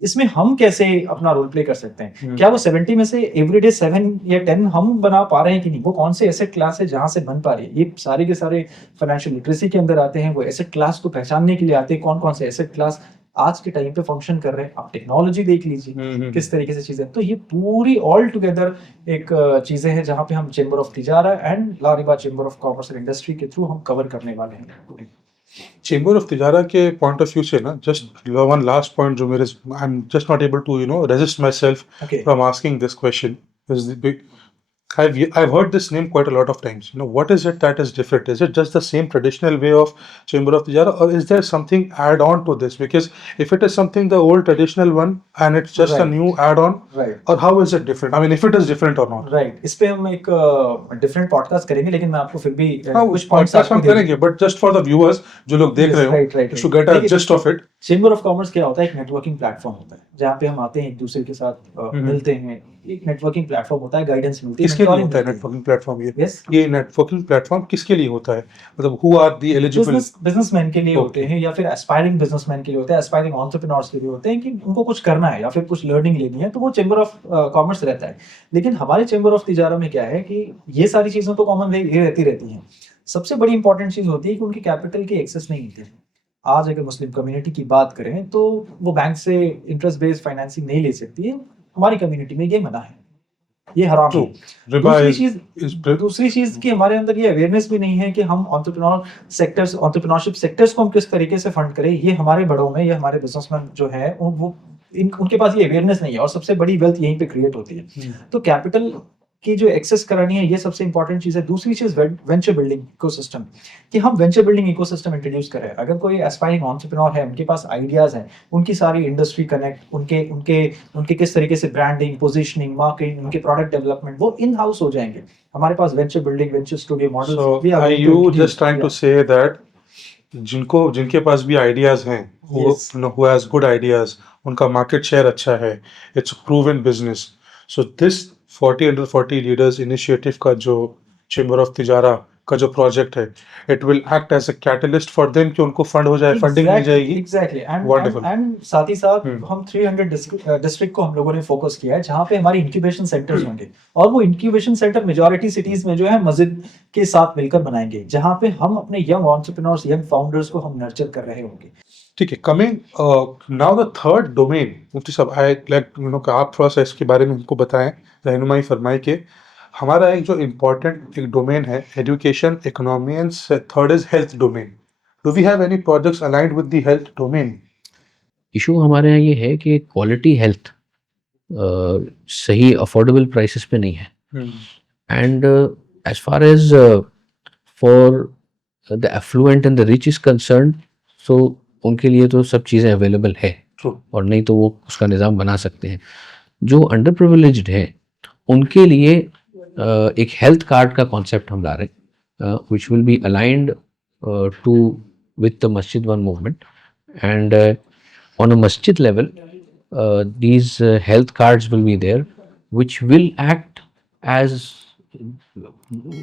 इसमें हम कैसे अपना रोल प्ले कर सकते हैं। क्या वो 70 में से एवरीडे 7 या 10 हम बना पा रहे हैं कि नहीं। वो कौन से एसेट क्लास है जहां से बन पा रही है। ये सारे के सारे फाइनेंशियल लिटरेसी के अंदर आते हैं। वो एसेट क्लास को पहचानने के लिए आते हैं, कौन कौन से एसेट क्लास आज के टाइम पे फंक्शन कर रहे हैं। आप टेक्नोलॉजी देख लीजिए किस तरीके से चीजें। तो ये पूरी ऑल टुगेदर एक चीजें हैं जहां पे हम chamber of Tijara and La Riba chamber of commerce and industry के थ्रू हम कवर करने वाले हैं। चेंबर ऑफ तिजारा के पॉइंट ऑफ व्यू से ना, जस्ट वन लास्ट पॉइंट जो मेरे, I am just not able to resist myself Okay. From asking this question is, I've heard this name quite a lot of times. What is it that is different? Is it just the same traditional way of Chamber of Tijara, or is there something add on to this? Because if it is something the old traditional one and it's just a Right. new add on, Right. or how is it different? I mean, if it is different or not. Right, इस पे हम एक different podcast करेंगे, लेकिन मैं आपको फिर भी हाँ, कुछ पॉइंट्स podcast हम करेंगे, but just for the viewers जो लोग देख रहे हो, right just to get a gist of it. Chamber of commerce क्या होता है, एक नेटवर्किंग प्लेटफॉर्म होता है जहाँ पे हम आते हैं, एक दूसरे के साथ मिलते हैं। एक नेटवर्किंग प्लेटफॉर्म होता है, गाइडेंस मिलती है। किसके लिए mentoring होता है मिलती नेटवर्किंग प्लेटफॉर्म? Yes. ये नेटवर्किंग प्लेटफॉर्म किसके लिए होता है? मतलब who are the eligible? Businessman के लिए Okay. होते हैं, या फिर एस्पायरिंग बिजनेसमैन के लिए होते हैं, एस्पायरिंग एंटरप्रेन्योर्स के लिए होते हैं कि उनको कुछ करना है या फिर कुछ लर्निंग लेनी है, तो वो चेंबर ऑफ कॉमर्स रहता है। लेकिन हमारे चेंबर ऑफ तिजारा में क्या है कि ये सारी चीजें तो कॉमन ये रहती हैं। सबसे बड़ी इंपॉर्टेंट चीज होती है कि उनकी कैपिटल की एक्सेस नहीं होती है। आज अगर मुस्लिम कम्युनिटी की बात करें तो वो बैंक से इंटरेस्ट बेस्ड फाइनेंसिंग नहीं ले सकती है। हमारी कम्युनिटी में ये मना है, ये हराम है। रिबा दूसरी चीज कि हमारे अंदर ये अवेयरनेस भी नहीं है कि हम एंटरप्रेन्योरशिप सेक्टर्स को हम किस तरीके से फंड करें। ये हमारे बड़ों में, ये हमारे बिजनेसमैन जो है वो उनके पास ये अवेयरनेस नहीं है, और सबसे बड़ी वेल्थ यहीं पे क्रिएट होती है। तो कैपिटल की जो एक्सेस करानी है, ये सबसे इंपॉर्टेंट चीज है। दूसरी चीज वेंचर बिल्डिंग इकोसिस्टम, कि हम वेंचर बिल्डिंग इकोसिस्टम इंट्रोड्यूस करें। अगर कोई एस्पायरिंग एंटरप्रेन्योर है, उनके पास आइडियाज हैं, उनकी सारी इंडस्ट्री कनेक्ट, उनके किस तरीके से ब्रांडिंग, पोजीशनिंग, मार्केटिंग, उनके प्रोडक्ट डेवलपमेंट, वो इन हाउस हो जाएंगे। हमारे पास venture building, venture studio model. So are you just trying to say that जिनके पास भी आइडियाज हैं, who has good ideas, उनका मार्केट शेयर अच्छा है, it's proven business, so this 40 under 40 leaders initiative का जो चेंबर ऑफ तिजारा का जो प्रोजेक्ट है, it will act as a catalyst for them कि उनको फंड हो जाए, फंडिंग मिल जाएगी। Exactly Wonderful. एंड साथ ही साथ हम्म। हम 300 डिस्ट्रिक्ट को हम लोगों ने फोकस किया है जहाँ पे हमारे इंक्यूबेशन सेंटर्स होंगे, और वो इंक्यूबेशन सेंटर मेजॉरिटी सिटीज में जो है मस्जिद के साथ मिलकर बनाएंगे, जहाँ पे हम अपने यंग एंटरप्रेन्योर्स, यंग फाउंडर्स को हम नर्चर कर रहे होंगे। ठीक है, coming now the third domain, मुफ्ती साहब आई लाइक कि आप थोड़ा सा इसके बारे में हमको बताएं, रहनुमाई फरमाएं कि हमारा एक जो इम्पोर्टेंट एक डोमेन है education, economy and third is health domain. Do we have any projects aligned with the health domain? Issue हमारे यहाँ ये है कि क्वालिटी हेल्थ सही अफोर्डेबल प्राइसेस पे नहीं है, and as far as for the affluent and the rich is concern, so उनके लिए तो सब चीज़ें अवेलेबल है, True. और नहीं तो वो उसका निज़ाम बना सकते हैं। जो अंडर प्रिविलेज्ड है उनके लिए एक हेल्थ कार्ड का कॉन्सेप्ट हम ला रहे हैं, which will be aligned to with the masjid one movement, and on a masjid level, these health cards will be there, which will act as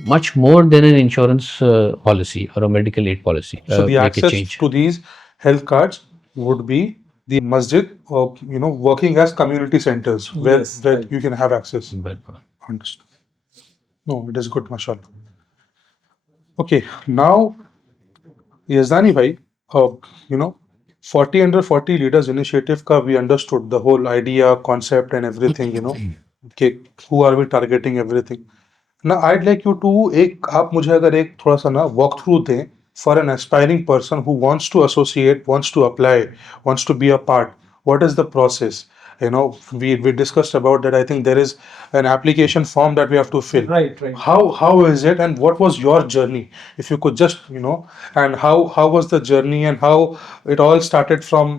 much more than an insurance policy or a medical aid policy. So the make a access change. to these health cards would be the masjid, working as community centers where, Yes, where right. you can have access. But, Understood. No, it is good, mashallah. Okay, now Yazdani bhai, you know, 40 under 40 leaders initiative ka we understood the whole idea, concept and everything, कि who are we targeting, everything. Now I'd like you to एक आप मुझे अगर एक थोड़ा सा ना walk through दें for an aspiring person who wants to associate, wants to apply, wants to be a part. What is the process? We discussed about that. I think there is an application form that we have to fill. Right. How is it, and what was your journey? If you could just and how was the journey, and how it all started from.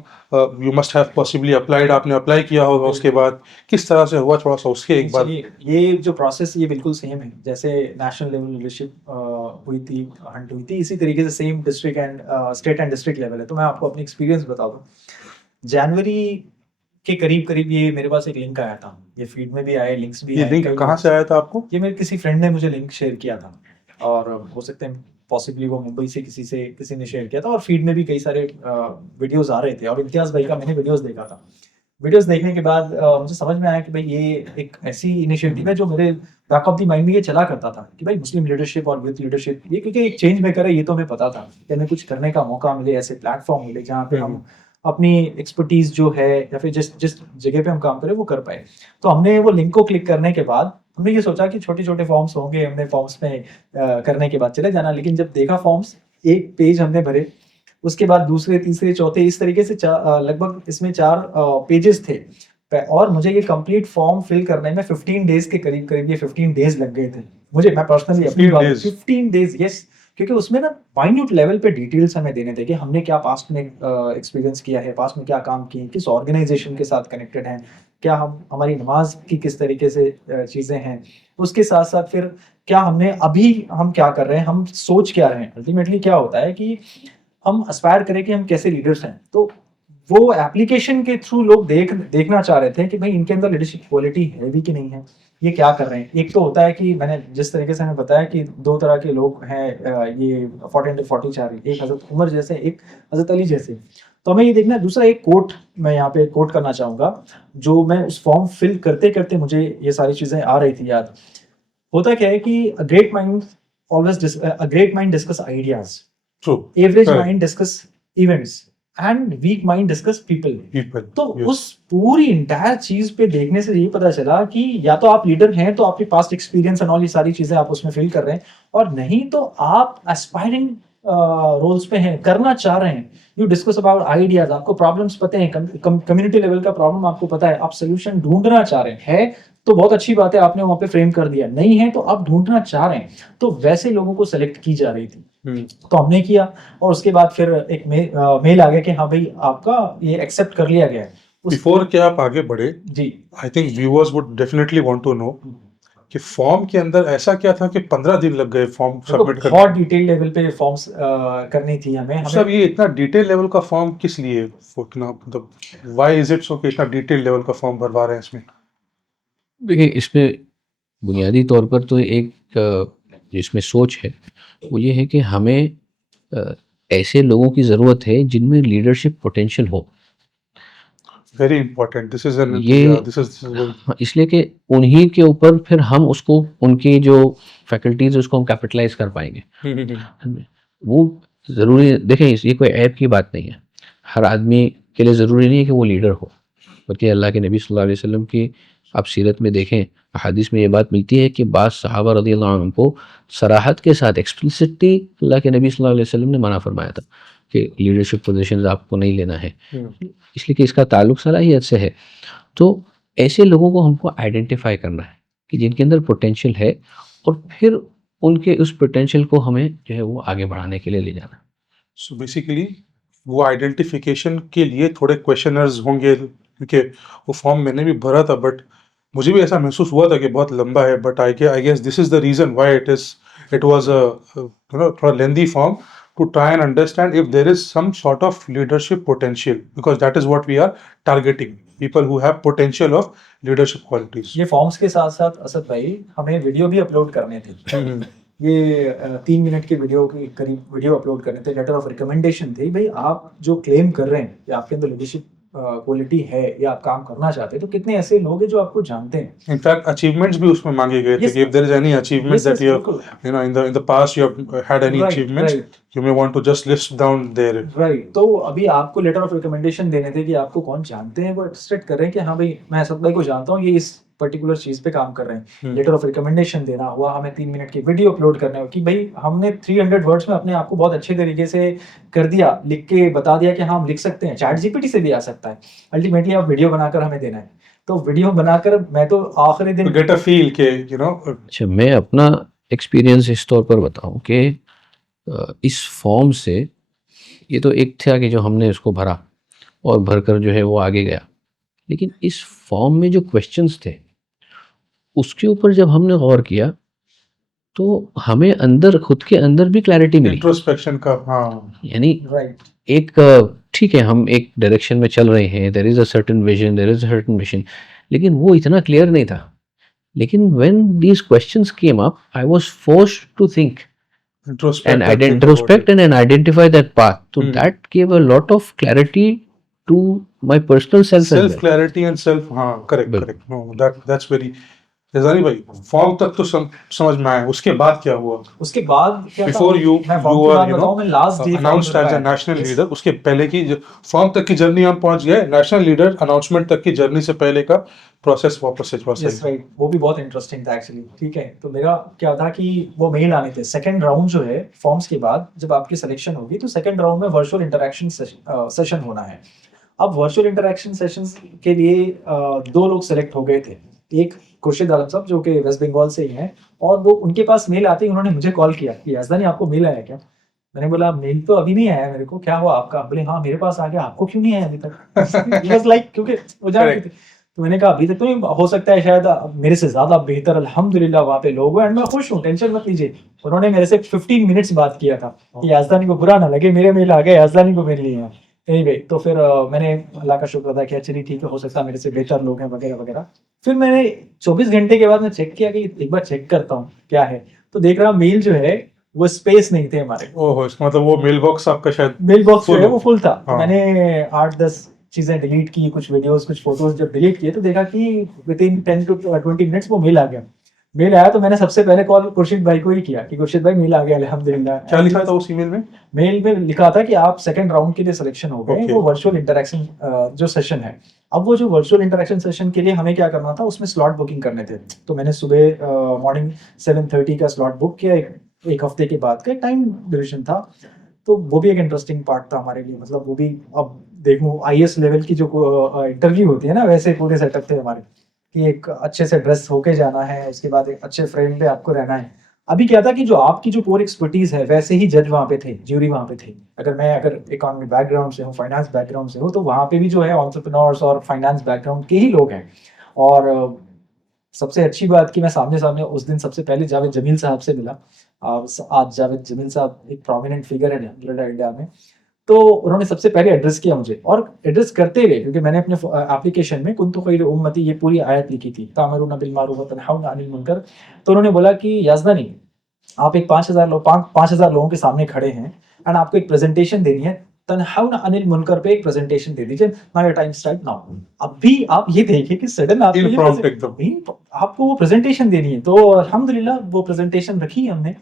You must have possibly applied. आपने apply किया होगा, उसके बाद किस तरह से हुआ, थोड़ा सा उसके एक बार। चलिए, ये जो प्रोसेस ये बिल्कुल सेम है जैसे नेशनल लेवल लीडरशिप हुई थी, हंट हुई थी, इसी तरीके से same district and state and district level है। तो मैं आपको अपनी एक्सपीरियंस बता दूं, जनवरी के करीब ये मेरे पास एक लिंक आया था, ये फीड में भी आया, लिंक्स भी ये आए। लिंक कहाँ से आया था आपको? ये मेरे किसी फ्रेंड ने मुझे लिंक शेयर किया था, और हो सकते हैं पॉसिबली वो मुंबई से किसी ने शेयर किया था, और फीड में भी कई सारे वीडियोस आ रहे थे, और इम्तियाज भाई का मैंने वीडियोस देखा था। वीडियोस देखने के बाद मुझे समझ में आया कि भाई ये एक ऐसी इनिशिएटिव है जो मेरे बैक ऑफ द माइंड में ये चला करता था कि भाई मुस्लिम लीडरशिप और यूथ लीडरशिप, ये क्योंकि एक चेंज मेकर है, ये तो हमें पता था कि हमें कुछ करने का मौका मिले, ऐसे प्लेटफॉर्म मिले जहाँ पे हम अपनी एक्सपर्टीज जो है या फिर जिस जगह पे हम काम करें वो कर पाए। तो हमने वो लिंक को क्लिक करने के बाद हमने ये सोचा कि छोटे छोटे फॉर्म्स होंगे, हमने फॉर्म्स में करने के बाद चले जाना। लेकिन जब देखा फॉर्म्स, एक पेज हमने भरे, उसके बाद दूसरे, तीसरे, चौथे, इस तरीके से लगभग इसमें 4 पेजेस थे, और मुझे ये कंप्लीट फॉर्म फिल करने में 15 डेज के करीब ये 15 डेज लग गए थे मुझे। मैं पर्सनली अपनी 15 डेज, यस, क्योंकि उसमें ना माइन्यूट लेवल पे डिटेल्स हमें देने थे कि हमने क्या पास्ट में एक्सपीरियंस किया है, पास्ट में क्या काम किए, किस ऑर्गेनाइजेशन के साथ कनेक्टेड हैं, क्या हमारी नमाज की किस तरीके से चीज़ें हैं, उसके साथ साथ फिर क्या हमने अभी हम क्या कर रहे हैं, हम सोच क्या रहे हैं। अल्टीमेटली क्या होता है कि हम एस्पायर करें कि हम कैसे लीडर्स हैं। तो वो एप्लीकेशन के थ्रू लोग देखना चाह रहे थे कि भाई इनके अंदर लीडरशिप क्वालिटी है भी कि नहीं है, ये क्या कर रहे हैं। एक तो होता है कि मैंने जिस तरीके से हमें बताया कि 2 तरह के लोग हैं, ये 40 under 40 चाह रही, एक हजरत उमर जैसे, एक हजरत अली जैसे। तो हमें ये देखना है। दूसरा एक कोट मैं यहाँ पे कोट करना चाहूँगा, जो मैं उस फॉर्म फिल करते करते मुझे ये सारी चीज़ें आ रही थी याद। होता क्या है कि a great mind discuss ideas, average mind discuss events, and weak mind discuss people. तो उस पूरी इंटायर चीज पे देखने से यही पता चला कि या तो आप लीडर हैं तो आपके पास्ट एक्सपीरियंस एंड ऑल ये सारी चीजें आप उसमें फिल कर रहे हैं, और नहीं तो आप एस्पायरिंग रोल्स पे हैं, करना चाह रहे हैं। यू डिस्कस अबाउट आइडियाज, आपको प्रॉब्लम्स पता है, कम्युनिटी लेवल का प्रॉब्लम आपको पता है, आप सोल्यूशन ढूंढना चाह रहे हैं, तो बहुत अच्छी बात है, आपने वहां पे फ्रेम कर दिया। नहीं है तो आप ढूंढना चाह रहे हैं, तो वैसे लोगों को सेलेक्ट की जा रही थी। तो हमने किया, और उसके बाद फिर एक मेल आ गया कि हाँ भाई आपका ये एक्सेप्ट कर लिया गया है। बिफोर के आप आगे बढ़े जी, I think viewers would definitely want to know कि फॉर्म के अंदर ऐसा क्या था कि 15 दिन लग गए फॉर्म सबमिट करने। बहुत डिटेल लेवल पे फॉर्म्स करनी थी हमें। सब ये इतना डिटेल लेवल का फॉर्म किस लिए, मतलब व्हाई इज इट सो कि इतना डिटेल लेवल का फॉर्म भरवा रहे हैं इसमें? देखिए, इसमें बुनियादी तौर पर तो एक जिसमें सोच है वो ये है कि हमें ऐसे लोगों की ज़रूरत है जिनमें लीडरशिप पोटेंशियल हो। Very important, this is an ये दिस इज वेरी हाँ, इसलिए कि उन्हीं के ऊपर फिर हम उसको उनकी जो फैकल्टीज है उसको हम कैपिटलाइज कर पाएंगे। वो ज़रूरी देखें, ये कोई ऐप की बात नहीं है। हर आदमी के लिए ज़रूरी नहीं है कि वो लीडर हो, बल्कि अल्लाह के नबी सल्लल्लाहु अलैहि वसल्लम की आप सीरत में देखें, हदीस में ये बात मिलती है कि बाज़ सहाबा रज़ियल्लाहु अन्हुम को सराहत के साथ एक्सप्लिसिटली अल्लाह के नबी सल्लल्लाहु अलैहि वसल्लम ने मना फरमाया था कि लीडरशिप पोजीशंस आपको नहीं लेना है, इसलिए कि इसका ताल्लुक सलाहियत से है। तो ऐसे लोगों को हमको आइडेंटिफाई करना है कि जिनके अंदर पोटेंशियल है, और फिर उनके उस पोटेंशियल को हमें जो है वो आगे बढ़ाने के लिए ले जाना। सो बेसिकली वो आइडेंटिफिकेशन के लिए थोड़े क्वेश्चनर्स होंगे, क्योंकि वो फॉर्म मैंने भी भरा था, बट मुझे भी ऐसा महसूस हुआ था कि बहुत लंबा है, but I guess this is the reason why it was थोड़ा lengthy form to try and understand if there is some sort of leadership potential, because that is what we are targeting, people who have potential of leadership qualities. ये forms के साथ साथ असद भाई हमें video भी upload करने थे। ये 3 मिनट के वीडियो के करीब वीडियो अपलोड करने थे। लेटर ऑफ रिकमेंडेशन थे, भाई आप जो क्लेम कर रहे हैं कि आपके अंदर लीडरशिप क्वालिटी है या आप काम करना चाहते हैं, तो कितने ऐसे लोग हैं जो आपको जानते हैं। इनफैक्ट अचीवमेंट्स भी उसमें मांगे गए थे Yes. कि if there is any achievement Yes, that yes, you बिल्कुल। you know in the past you have had any Right, achievements, right. you may want to just list down there. Right, तो अभी आपको letter of recommendation देने थे कि आपको कौन जानते हैं, वो एक्सट्रैक्ट कर रहे हैं कि हाँ भाई मैं असद भाई को जानता हूँ, ये इस पर्टिकुलर चीज पे काम कर रहे हैं। लेटर ऑफ रिकमेंडेशन देना हुआ, हमें 3 मिनट की वीडियो अपलोड करना हो कि भाई हमने 300 वर्ड्स में अपने आप को बहुत अच्छे तरीके से कर दिया, लिख के बता दिया कि हाँ हम लिख सकते हैं, चैट जीपीटी से भी आ सकता है। अल्टीमेटली आप वीडियो बनाकर हमें देना है, तो वीडियो बनाकर मैं तो आखिरी दिन To get a feel के अच्छा, मैं अपना एक्सपीरियंस इस तौर पर बताऊं कि इस फॉर्म से ये तो एक था कि जो हमने उसको भरा और भरकर जो है वो आगे गया, लेकिन इस फॉर्म में जो क्वेश्चंस थे उसके ऊपर जब हमने गौर किया तो हमें अंदर खुद के अंदर भी क्लैरिटी मिली। इंट्रोस्पेक्शन का, हाँ यानी राइट एक ठीक है, हम एक डायरेक्शन में चल रहे हैं, there is a certain vision, there is a certain mission, लेकिन वो इतना क्लियर नहीं था। लेकिन when these questions came up I was forced to think and introspect and identify that path. So that gave a lot of clarity to my personal self as self well. Clarity and self, हाँ correct बिल्कुल। Correct, no that's very. Rizwani भाई, form तक तो समझ में आया, उसके बाद क्या हुआ? उसके बाद क्या था, बिफोर यू मैं फॉर्म के आर बाद बताऊं, मैं last day announced as a national leader, उसके पहले की फॉर्म तक की जर्नी हम पहुंच गए, नेशनल लीडर अनाउंसमेंट तक की जर्नी से पहले का प्रोसेस वापस से यस राइट, वो भी बहुत इंटरेस्टिंग था एक्चुअली। ठीक है, तो मेरा क्या था कि वो मेल आने थे। सेकंड राउंड जो है फॉर्म्स के बाद जब आपकी सिलेक्शन होगी, तो सेकंड राउंड में वर्चुअल इंटरेक्शन सेशन होना है। अब वर्चुअल इंटरेक्शन सेशंस के लिए 2 लोग सेलेक्ट हो गए थे। एक खुर्शीद आलम साहब जो कि वेस्ट बंगाल से ही हैं, और वो उनके पास मेल आते ही उन्होंने मुझे कॉल किया कि याज़दानी आपको मेल आया क्या? मैंने बोला मेल तो अभी नहीं आया मेरे को, क्या हुआ आपका? बोले हाँ मेरे पास आ गया, आपको क्यों नहीं आया अभी तक? Just like, क्योंकि वो जानते थे। तो मैंने कहा अभी तक तो नहीं, हो सकता है शायद मेरे से ज्यादा बेहतर अल्हम्दुलिल्लाह वहाँ पे लोग हैं, एंड मैं खुश हूँ, टेंशन मत लीजिए। उन्होंने मेरे से 15 मिनट्स बात किया था कि याज़दानी को बुरा ना लगे, मेरे मेल आ गए, याज़दानी को मेरे लिए हैं। एनीवे, तो फिर मैंने अल्लाह का शुक्र अदा किया, चलिए ठीक है, हो सकता है मेरे से बेहतर लोग हैं वगैरह वगैरह। फिर मैंने 24 घंटे के बाद मैं चेक किया कि एक बार चेक करता हूँ क्या है, तो देख रहा मेल जो है वो स्पेस नहीं थे हमारे। ओहो, इसका मतलब वो मेल बॉक्स आपका शायद मेल बॉक्स जो full है हो। वो फुल था। तो हाँ। मैंने 8-10 चीजें डिलीट की, कुछ वीडियोस कुछ फोटोज जब डिलीट किए तो देखा कि विद इन 10 to 20 मिनट्स वो मेल आ गया। मेल आया तो मैंने सबसे पहले कॉल खुर्शीद भाई को ही किया कि खुर्शीद भाई मेल आ गया अल्हम्दुलिल्लाह। क्या लिखा था उस ईमेल में? मेल में लिखा था कि आप सेकंड राउंड के लिए सिलेक्शन हो गए। Okay. वो वर्चुअल इंटरेक्शन जो सेशन है, अब वो जो वर्चुअल इंटरेक्शन सेशन के लिए हमें क्या करना था, उसमें स्लॉट बुकिंग करने थे। तो मैंने सुबह मॉर्निंग 7:30 का स्लॉट बुक किया, एक हफ्ते के बाद का टाइम डिवीजन था। तो वो भी एक इंटरेस्टिंग पार्ट था हमारे लिए, मतलब वो भी अब देखूं IAS लेवल की जो इंटरव्यू होती है ना, वैसे पूरे सेटअप थे हमारे कि एक अच्छे से ड्रेस होके जाना है, उसके बाद एक अच्छे फ्रेम पे आपको रहना है। अभी क्या था कि जो आपकी जो कोर एक्सपर्टीज है, वैसे ही जज वहाँ पे थे, ज्यूरी वहाँ पे थे। अगर इकोनॉमी बैकग्राउंड से हूँ, फाइनेंस बैकग्राउंड से हूँ, तो वहाँ पे भी जो है एंटरप्रेन्योर्स और फाइनेंस बैकग्राउंड के ही लोग हैं। और सबसे अच्छी बात कि मैं सामने उस दिन सबसे पहले जावेद जमील साहब से मिला। आज जावेद जमील साहब एक प्रोमिनेंट फिगर है इंडिया में, तो उन्होंने सबसे पहले एड्रेस किया मुझे, और एड्रेस करते हुए, क्योंकि मैंने अपने एप्लीकेशन में कुन्तु खैर उम्मती ये पूरी आयत लिखी थी, तामरुना बिल मारूफ व तनहौना अनिल मुनकर। तो उन्होंने बोला कि याज़दानी आप एक 5,000 लोगों के सामने खड़े हैं एंड आपको एक प्रेजेंटेशन देनी है, तन्हाउन अनिल मुनकर पे एक प्रेजेंटेशन दे दीजिए, now your time start now. अभी आप ये देखिए कि सडन आपको ये Impromptu एकदम। आपको वो प्रेजेंटेशन देनी है। तो अल्हम्दुलिल्लाह वो प्रेजेंटेशन रखी हमने,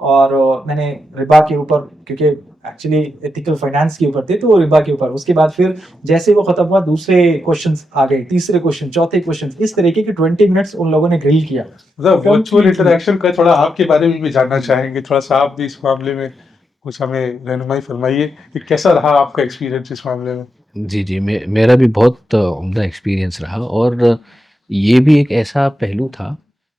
और मैंने रिबा के ऊपर, क्योंकि एक्चुअली एथिकल फाइनेंस के ऊपर थे तो रिबा के ऊपर, उसके बाद फिर जैसे वो खत्म हुआ दूसरे क्वेश्चंस आ गए, तीसरे क्वेश्चन, चौथे क्वेश्चन, इस तरीके के 20 मिनट्स उन लोगों ने ग्रिल किया। मतलब वर्चुअल इंटरेक्शन का थोड़ा आपके बारे में भी जानना चाहेंगे, थोड़ा सा आप भी इस मामले में कुछ हमें रहनुमाई फरमाइए कि कैसा रहा आपका एक्सपीरियंस इस मामले में। जी मेरा भी बहुत उम्दा एक्सपीरियंस रहा, और ये भी एक ऐसा पहलू था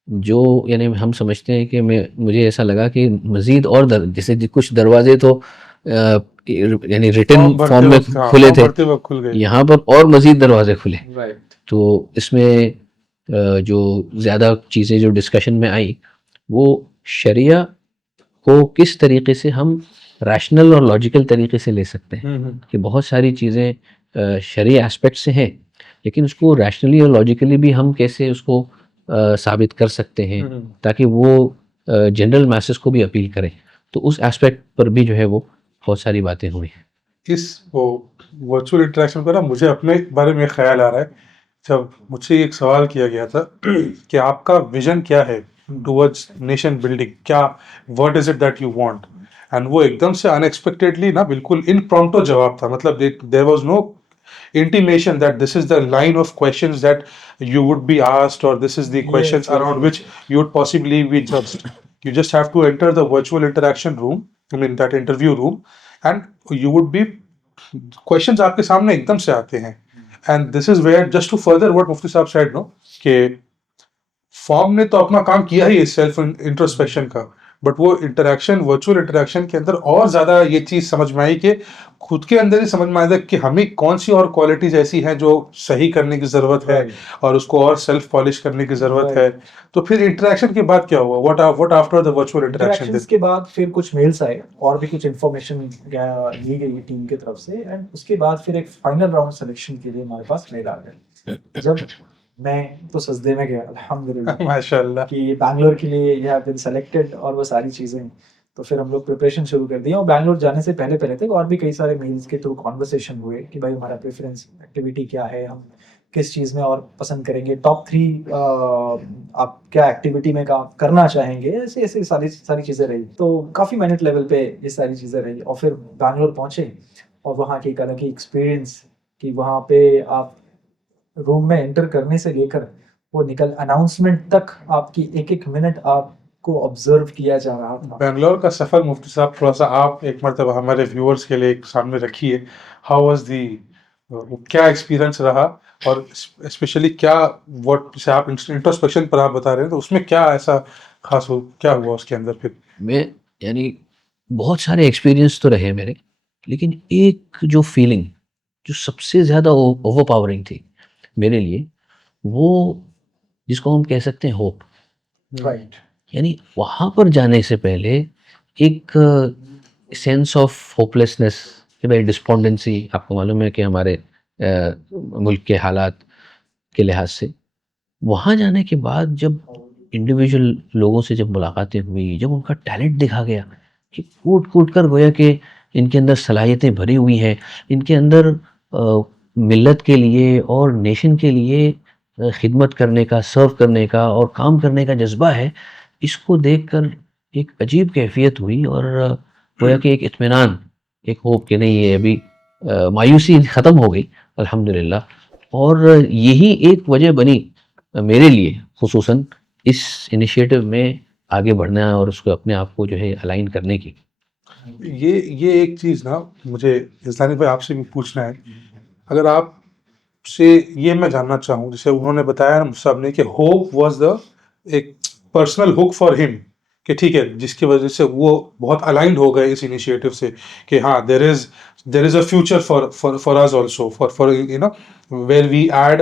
जो यानी हम समझते हैं कि मुझे ऐसा लगा कि मज़ीद और जैसे कुछ दरवाजे तो यानी रिटन फॉर्म भरते फॉर्म में वक्त, हाँ, खुले फॉर्म थे, भरते वक्त खुल गए। यहाँ पर और मज़ीद दरवाजे खुले। राइट। तो इसमें जो ज़्यादा चीज़ें जो डिस्कशन में आई वो शरिया को किस तरीके से हम रैशनल और लॉजिकल तरीके से ले सकते हैं, कि बहुत सारी चीज़ें शरई एस्पेक्ट से हैं, लेकिन उसको रैशनली और लॉजिकली भी हम कैसे उसको साबित कर सकते हैं ताकि वो जनरल मैसेज को भी अपील करें। तो उस एस्पेक्ट पर भी जो है वो बहुत सारी बातें हुई। इस वो वर्चुअल इंटरेक्शन पर ना मुझे अपने बारे में ख्याल आ रहा है, जब मुझसे एक सवाल किया गया था कि आपका विजन क्या है टुवर्ड्स नेशन बिल्डिंग, क्या what is it that you want, and वो एकदम से अनएक्सपेक्टेडली ना बिल्कुल इम्प्रॉम्प्टू जवाब था। मतलब there was no intimation that this is the line of questions that you would be asked, or this is the questions around which you would possibly be judged. You just have to enter the virtual interaction room, I mean that interview room, and you would be, questions आपके सामने एकदम से आते हैं। and this is where, just to further what मुफ्ती साहब said, no, कि form ने तो अपना काम किया ही सेल्फ इंट्रोस्पेक्शन का, बट वो इंटरेक्शन, वर्चुअल इंटरेक्शन के अंदर और ज्यादा ये चीज समझ में आई कि खुद के अंदर ही समझ में आया कि हमें कौन सी और क्वालिटीज ऐसी हैं जो सही करने की जरूरत है और उसको और सेल्फ पॉलिश करने की जरूरत है। तो फिर इंटरेक्शन के बाद क्या हुआ, what after the virtual interaction? के बाद फिर कुछ मेल्स आए और भी कुछ इन्फॉर्मेशन ली गई टीम की तरफ से, एंड उसके बाद फिर एक फाइनल राउंड सिलेक्शन के लिए हमारे पास मेल आ गया। जब मैं तो सजदे में गया अल्हम्दुलिल्लाह माशाल्लाह कि बैंगलोर के लिए यू हैव बीन सेलेक्टेड, और वो सारी चीज़ें। तो फिर हम लोग प्रिपरेशन शुरू कर दिया, और बैंगलोर जाने से पहले पहले तक और भी कई सारे मेल्स के थ्रू कॉन्वर्सेशन हुए कि भाई हमारा प्रेफरेंस एक्टिविटी क्या है, हम किस चीज़ में और पसंद करेंगे, टॉप 3 आप क्या एक्टिविटी में काम करना चाहेंगे, ऐसे ऐसे सारी चीज़ें रही। तो काफ़ी मिनट लेवल पे ये सारी चीज़ें रही, और फिर बैंगलोर पहुँचे और वहाँ की एक अलग ही एक्सपीरियंस कि वहाँ पे आप रूम में एंटर करने से लेकर वो निकल अनाउंसमेंट तक आपकी एक एक मिनट आपको ऑब्जर्व किया जा रहा था। बैंगलोर का सफर मुफ्ती साहब थोड़ा सा आप एक मरतबा हमारे व्यूअर्स के लिए एक सामने रखिए। हाउ वाज दी, क्या एक्सपीरियंस रहा, और स्पेशली क्या व्हाट से आप इंट्रोस्पेक्शन पर आप बता रहे हैं, तो उसमें क्या ऐसा खास हो, क्या हुआ उसके अंदर फिर? मैं यानी बहुत सारे एक्सपीरियंस तो रहे मेरे, लेकिन एक जो फीलिंग जो सबसे ज़्यादा ओवर पावरिंग थी मेरे लिए, वो जिसको हम कह सकते हैं होप। राइट। यानी वहाँ पर जाने से पहले एक सेंस ऑफ होपलेसनेस, कि भाई डिस्पोंडेंसी, आपको मालूम है कि हमारे मुल्क के हालात के लिहाज से, वहाँ जाने के बाद जब इंडिविजुअल लोगों से जब मुलाकातें हुई, जब उनका टैलेंट देखा गया कि कूट कूट कर गोया कि इनके अंदर सलाहियतें भरी हुई हैं, इनके अंदर मिल्लत के लिए और नेशन के लिए खिदमत करने का, सर्व करने का और काम करने का जज्बा है, इसको देखकर एक अजीब कैफियत हुई, और गोया कि एक इत्मीनान, एक होप कि नहीं ये अभी मायूसी ख़त्म हो गई अल्हम्दुलिल्लाह। और यही एक वजह बनी मेरे लिए खुसूसन इस इनिशिएटिव में आगे बढ़ना और उसको अपने आप को जो है अलाइन करने की। ये एक चीज़ ना मुझे इस्लानी भाई आपसे भी पूछना है, अगर आप से ये मैं जानना चाहूँ, जैसे उन्होंने बताया ना मुसाब ने कि होप वाज द एक पर्सनल हुक फॉर हिम, कि ठीक है जिसकी वजह से वो बहुत अलाइंड हो गए इस इनिशिएटिव से कि हाँ there is a future for us also, for you know where we add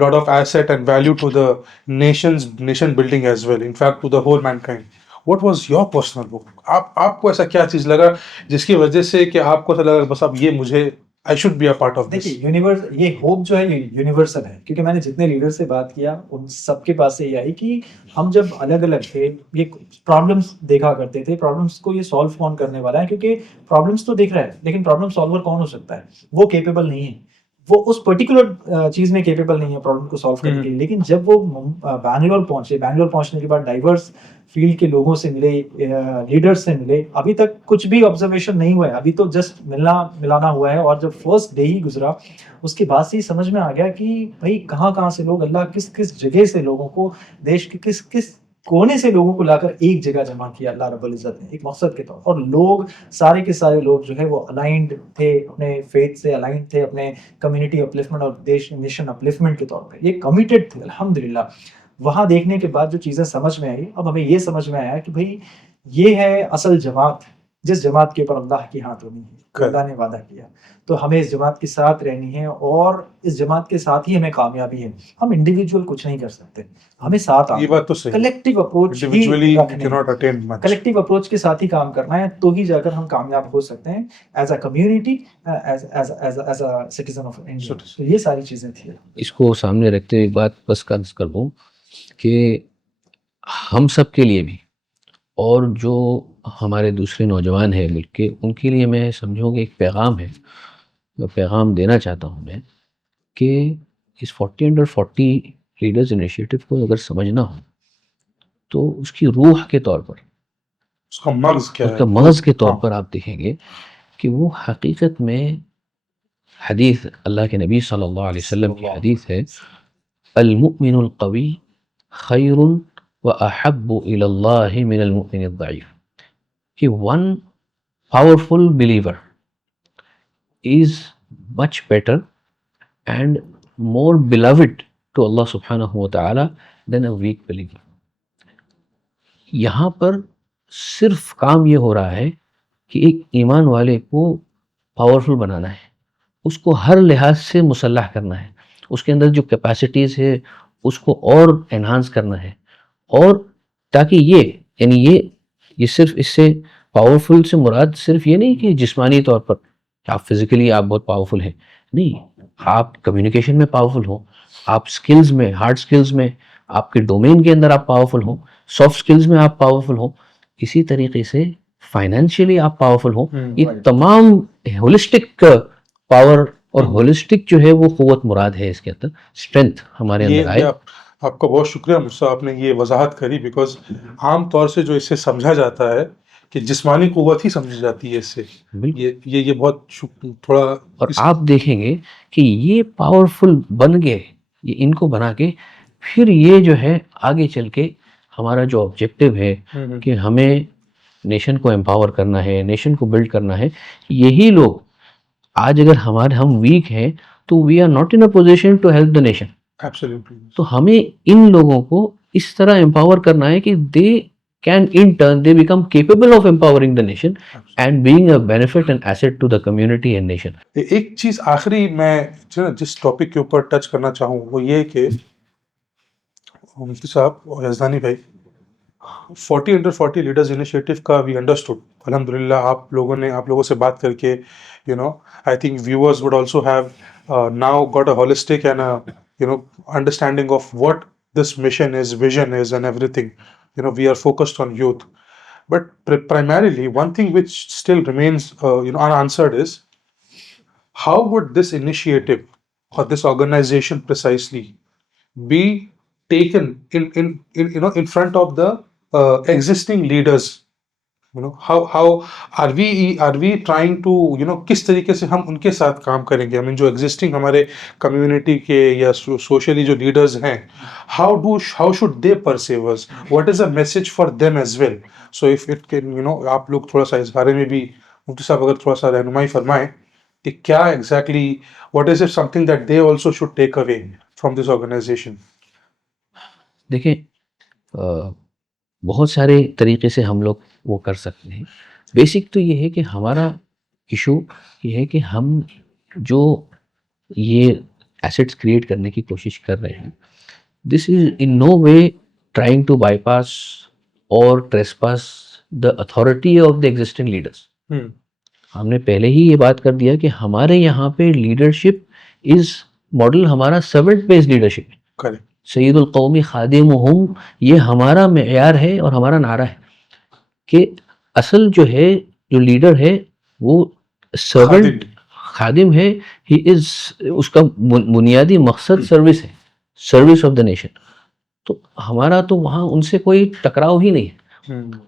lot of asset and value to the nation building as well, in fact to the whole mankind. What was your personal hook? आपको ऐसा क्या चीज़ लगा जिसकी वजह से कि आपको ऐसा लगा बस अब ये मुझे I should be a part of this. देखिए यूनिवर्स ये होप जो है ये यूनिवर्सल है, क्योंकि मैंने जितने लीडर से बात किया उन सबके पास से ये आई कि हम जब अलग अलग थे ये प्रॉब्लम्स देखा करते थे, प्रॉब्लम्स को ये सॉल्व कौन करने वाला है, क्योंकि प्रॉब्लम्स तो दिख रहा है लेकिन प्रॉब्लम सॉल्वर कौन हो सकता है, वो केपेबल नहीं है, वो उस पर्टिकुलर चीज में केपेबल नहीं है प्रॉब्लम को सॉल्व करने के लिए। लेकिन जब वो बैंगलोर पहुंचे, बैंगलोर पहुंचने के बाद डाइवर्स फील्ड के लोगों से मिले, लीडर्स से मिले, अभी तक कुछ भी ऑब्जर्वेशन नहीं हुआ है, अभी तो जस्ट मिलना मिलाना हुआ है, और जब फर्स्ट डे ही गुजरा उसके बाद से ही समझ में आ गया कि भाई कहाँ कहाँ से लोग, अल्लाह किस किस जगह से लोगों को, देश के किस किस कोने से लोगों को लाकर एक जगह जमा किया अल्लाह रब्बुल इज्जत ने एक मकसद के तौर पर। और लोग सारे के सारे लोग जो है वो अलाइंड थे, अपने फेथ से अलाइंड थे, अपने कम्युनिटी अपलिफ्टमेंट और देश नेशन अपलिफ्टमेंट के तौर पर ये कमिटेड थे अल्हम्दुलिल्लाह। वहाँ देखने के बाद जो चीज़ें समझ में आई, अब हमें ये समझ में आया कि भाई ये है असल जमात, जिस जमात के ऊपर अल्लाह की हाथ होनी है, तो अल्लाह ने वादा किया, तो हमें इस जमात के साथ रहनी है और इस जमात के साथ ही हमें कामयाबी है। हम इंडिविजुअल कुछ नहीं कर सकते, हमें साथ ये बात तो सही है। Collective approach he Individually you रखनी है, cannot attain much. Collective approach के साथ ही काम करना है, तो ही जाकर हम कामयाब हो सकते हैं as a community, as a citizen of India. तो ये सारी चीज़ें थी। इसको सामने रखते हुए एक बात बस कर्ज कर दूँ कि हम सब के लिए भी और जो हमारे दूसरे नौजवान हैं मुल्क के, उनके लिए मैं समझूँ कि एक पैगाम है, जो पैगाम देना चाहता हूँ मैं, कि इस 40 अंडर 40 लीडर्स इनिशिएटिव को अगर समझना हो तो उसकी रूह के तौर पर, उसका मगज क्या है? उसका मगज़ के तौर हाँ। पर आप देखेंगे कि वो हकीकत में हदीस, अल्लाह के नबी सल्लल्लाहु अलैहि वसल्लम की हदीस है, अल मुमिनुल क़वी खैरुन व अहब्बु इलल्लाहि मिनल मुमिनिद दईफ, कि one powerful believer is much better and more beloved to Allah subhanahu wa ta'ala than a weak believer. यहाँ पर सिर्फ काम ये हो रहा है कि एक ईमान वाले को पावरफुल बनाना है, उसको हर लिहाज से मुसल्लह करना है, उसके अंदर जो कैपेसिटीज़ है उसको और एनहांस करना है, और ताकि ये यानी ये सिर्फ इससे पावरफुल से मुराद सिर्फ ये नहीं कि जिस्मानी तौर पर आप फिजिकली आप बहुत पावरफुल हैं, नहीं, आप कम्युनिकेशन में पावरफुल हो, आप स्किल्स में, हार्ड स्किल्स में, आपके डोमेन के अंदर आप पावरफुल हो, सॉफ्ट स्किल्स में आप पावरफुल हो, इसी तरीके से फाइनेंशियली आप पावरफुल हो। ये तमाम होलिस्टिक पावर और होलिस्टिक जो है वो क़ुव्वत मुराद है, इसके अंदर स्ट्रेंथ हमारे अंदर आए। आपका बहुत शुक्रिया मुझसे, आपने ये वजाहत करी, बिकॉज आम तौर से जो इससे समझा जाता है कि जिस्मानी कुव्वत ही समझी जाती है इससे, ये बहुत थोड़ा। और आप देखेंगे कि ये पावरफुल बन गए, ये इनको बना के फिर ये जो है आगे चल के हमारा जो ऑब्जेक्टिव है कि हमें नेशन को एम्पावर करना है, नेशन को बिल्ड करना है, यही लोग आज अगर हम वीक हैं तो we are not in a position to help the nation. Absolutely. तो हमें इन लोगों को इस तरह एम्पावर करना है कि दे can in turn they become capable of empowering the nation and being a benefit and asset to the community and nation. एक चीज आखिरी मैं जिस टॉपिक के ऊपर टच करना चाहूँ वो ये कि मुफ्ती साहब और यज़दानी भाई, 40 अंडर 40 लीडर्स इनिशिएटिव का वी अंडरस्टूड अल्हम्दुलिल्लाह। आप लोगों से बात करके आई think viewers would also have now got a holistic and understanding of what this mission is, vision is and everything. We are focused on youth, but primarily one thing which still remains unanswered is how would this initiative or this organization precisely be taken in front of the existing leaders. How are we trying to किस तरीके से हम उनके साथ काम करेंगे, जो existing हमारे community के या socially जो leaders हैं, how should they perceive us, what is a message for them as well. So if it can आप लोग थोड़ा सा इस बारे में भी मुफ्ती साहब अगर थोड़ा सा रहनुमाई फरमाएं कि क्या exactly what is it something that they also should take away from this organization. देखिए बहुत सारे तरीके से हम लोग वो कर सकते हैं। बेसिक तो ये है कि हमारा इशू ये है कि हम जो ये एसेट्स क्रिएट करने की कोशिश कर रहे हैं, this is in no way trying to bypass और trespass the authority of the existing leaders. हमने पहले ही ये बात कर दिया कि हमारे यहाँ पे लीडरशिप इज मॉडल हमारा सर्वेंट बेस्ड लीडरशिप है। करेक्ट। सैयदुल कौमी खादिमुहुम, ये हमारा मेयार है और हमारा नारा है कि असल जो है, जो लीडर है वो सर्वेंट खादिम है। ही इज, उसका बुनियादी मकसद सर्विस है, सर्विस ऑफ द नेशन। तो हमारा तो वहाँ उनसे कोई टकराव ही नहीं है।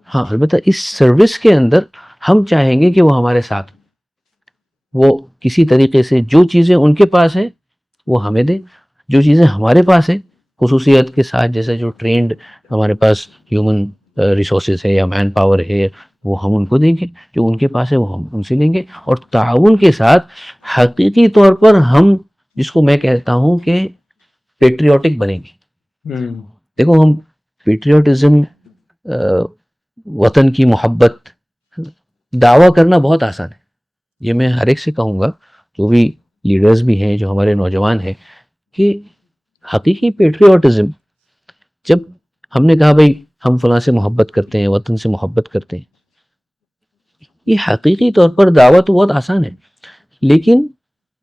हाँ, अलबत्ता इस सर्विस के अंदर हम चाहेंगे कि वो हमारे साथ, वो किसी तरीके से जो चीज़ें उनके पास है वो हमें दें, जो चीज़ें हमारे पास है खुसूसियत के साथ, जैसे जो ट्रेंड हमारे पास ह्यूमन रिसोर्सेज है या मैन पावर है वो हम उनको देंगे, जो उनके पास है वो हम उनसे लेंगे। और ताउन के साथ हकीकी तौर पर हम, जिसको मैं कहता हूँ कि पेट्रियाटिक बनेंगे। देखो, हम पेट्रियाटिज्म, वतन की मोहब्बत दावा करना बहुत आसान है। ये मैं हर एक से कहूँगा, जो भी लीडर्स भी हैं, जो हमारे नौजवान हैं, कि हकीकी पेट्रियाटिज्म, जब हमने कहा भाई हम फलां से मोहब्बत करते हैं, वतन से मोहब्बत करते हैं, ये हकीकी तौर पर दावा तो बहुत आसान है, लेकिन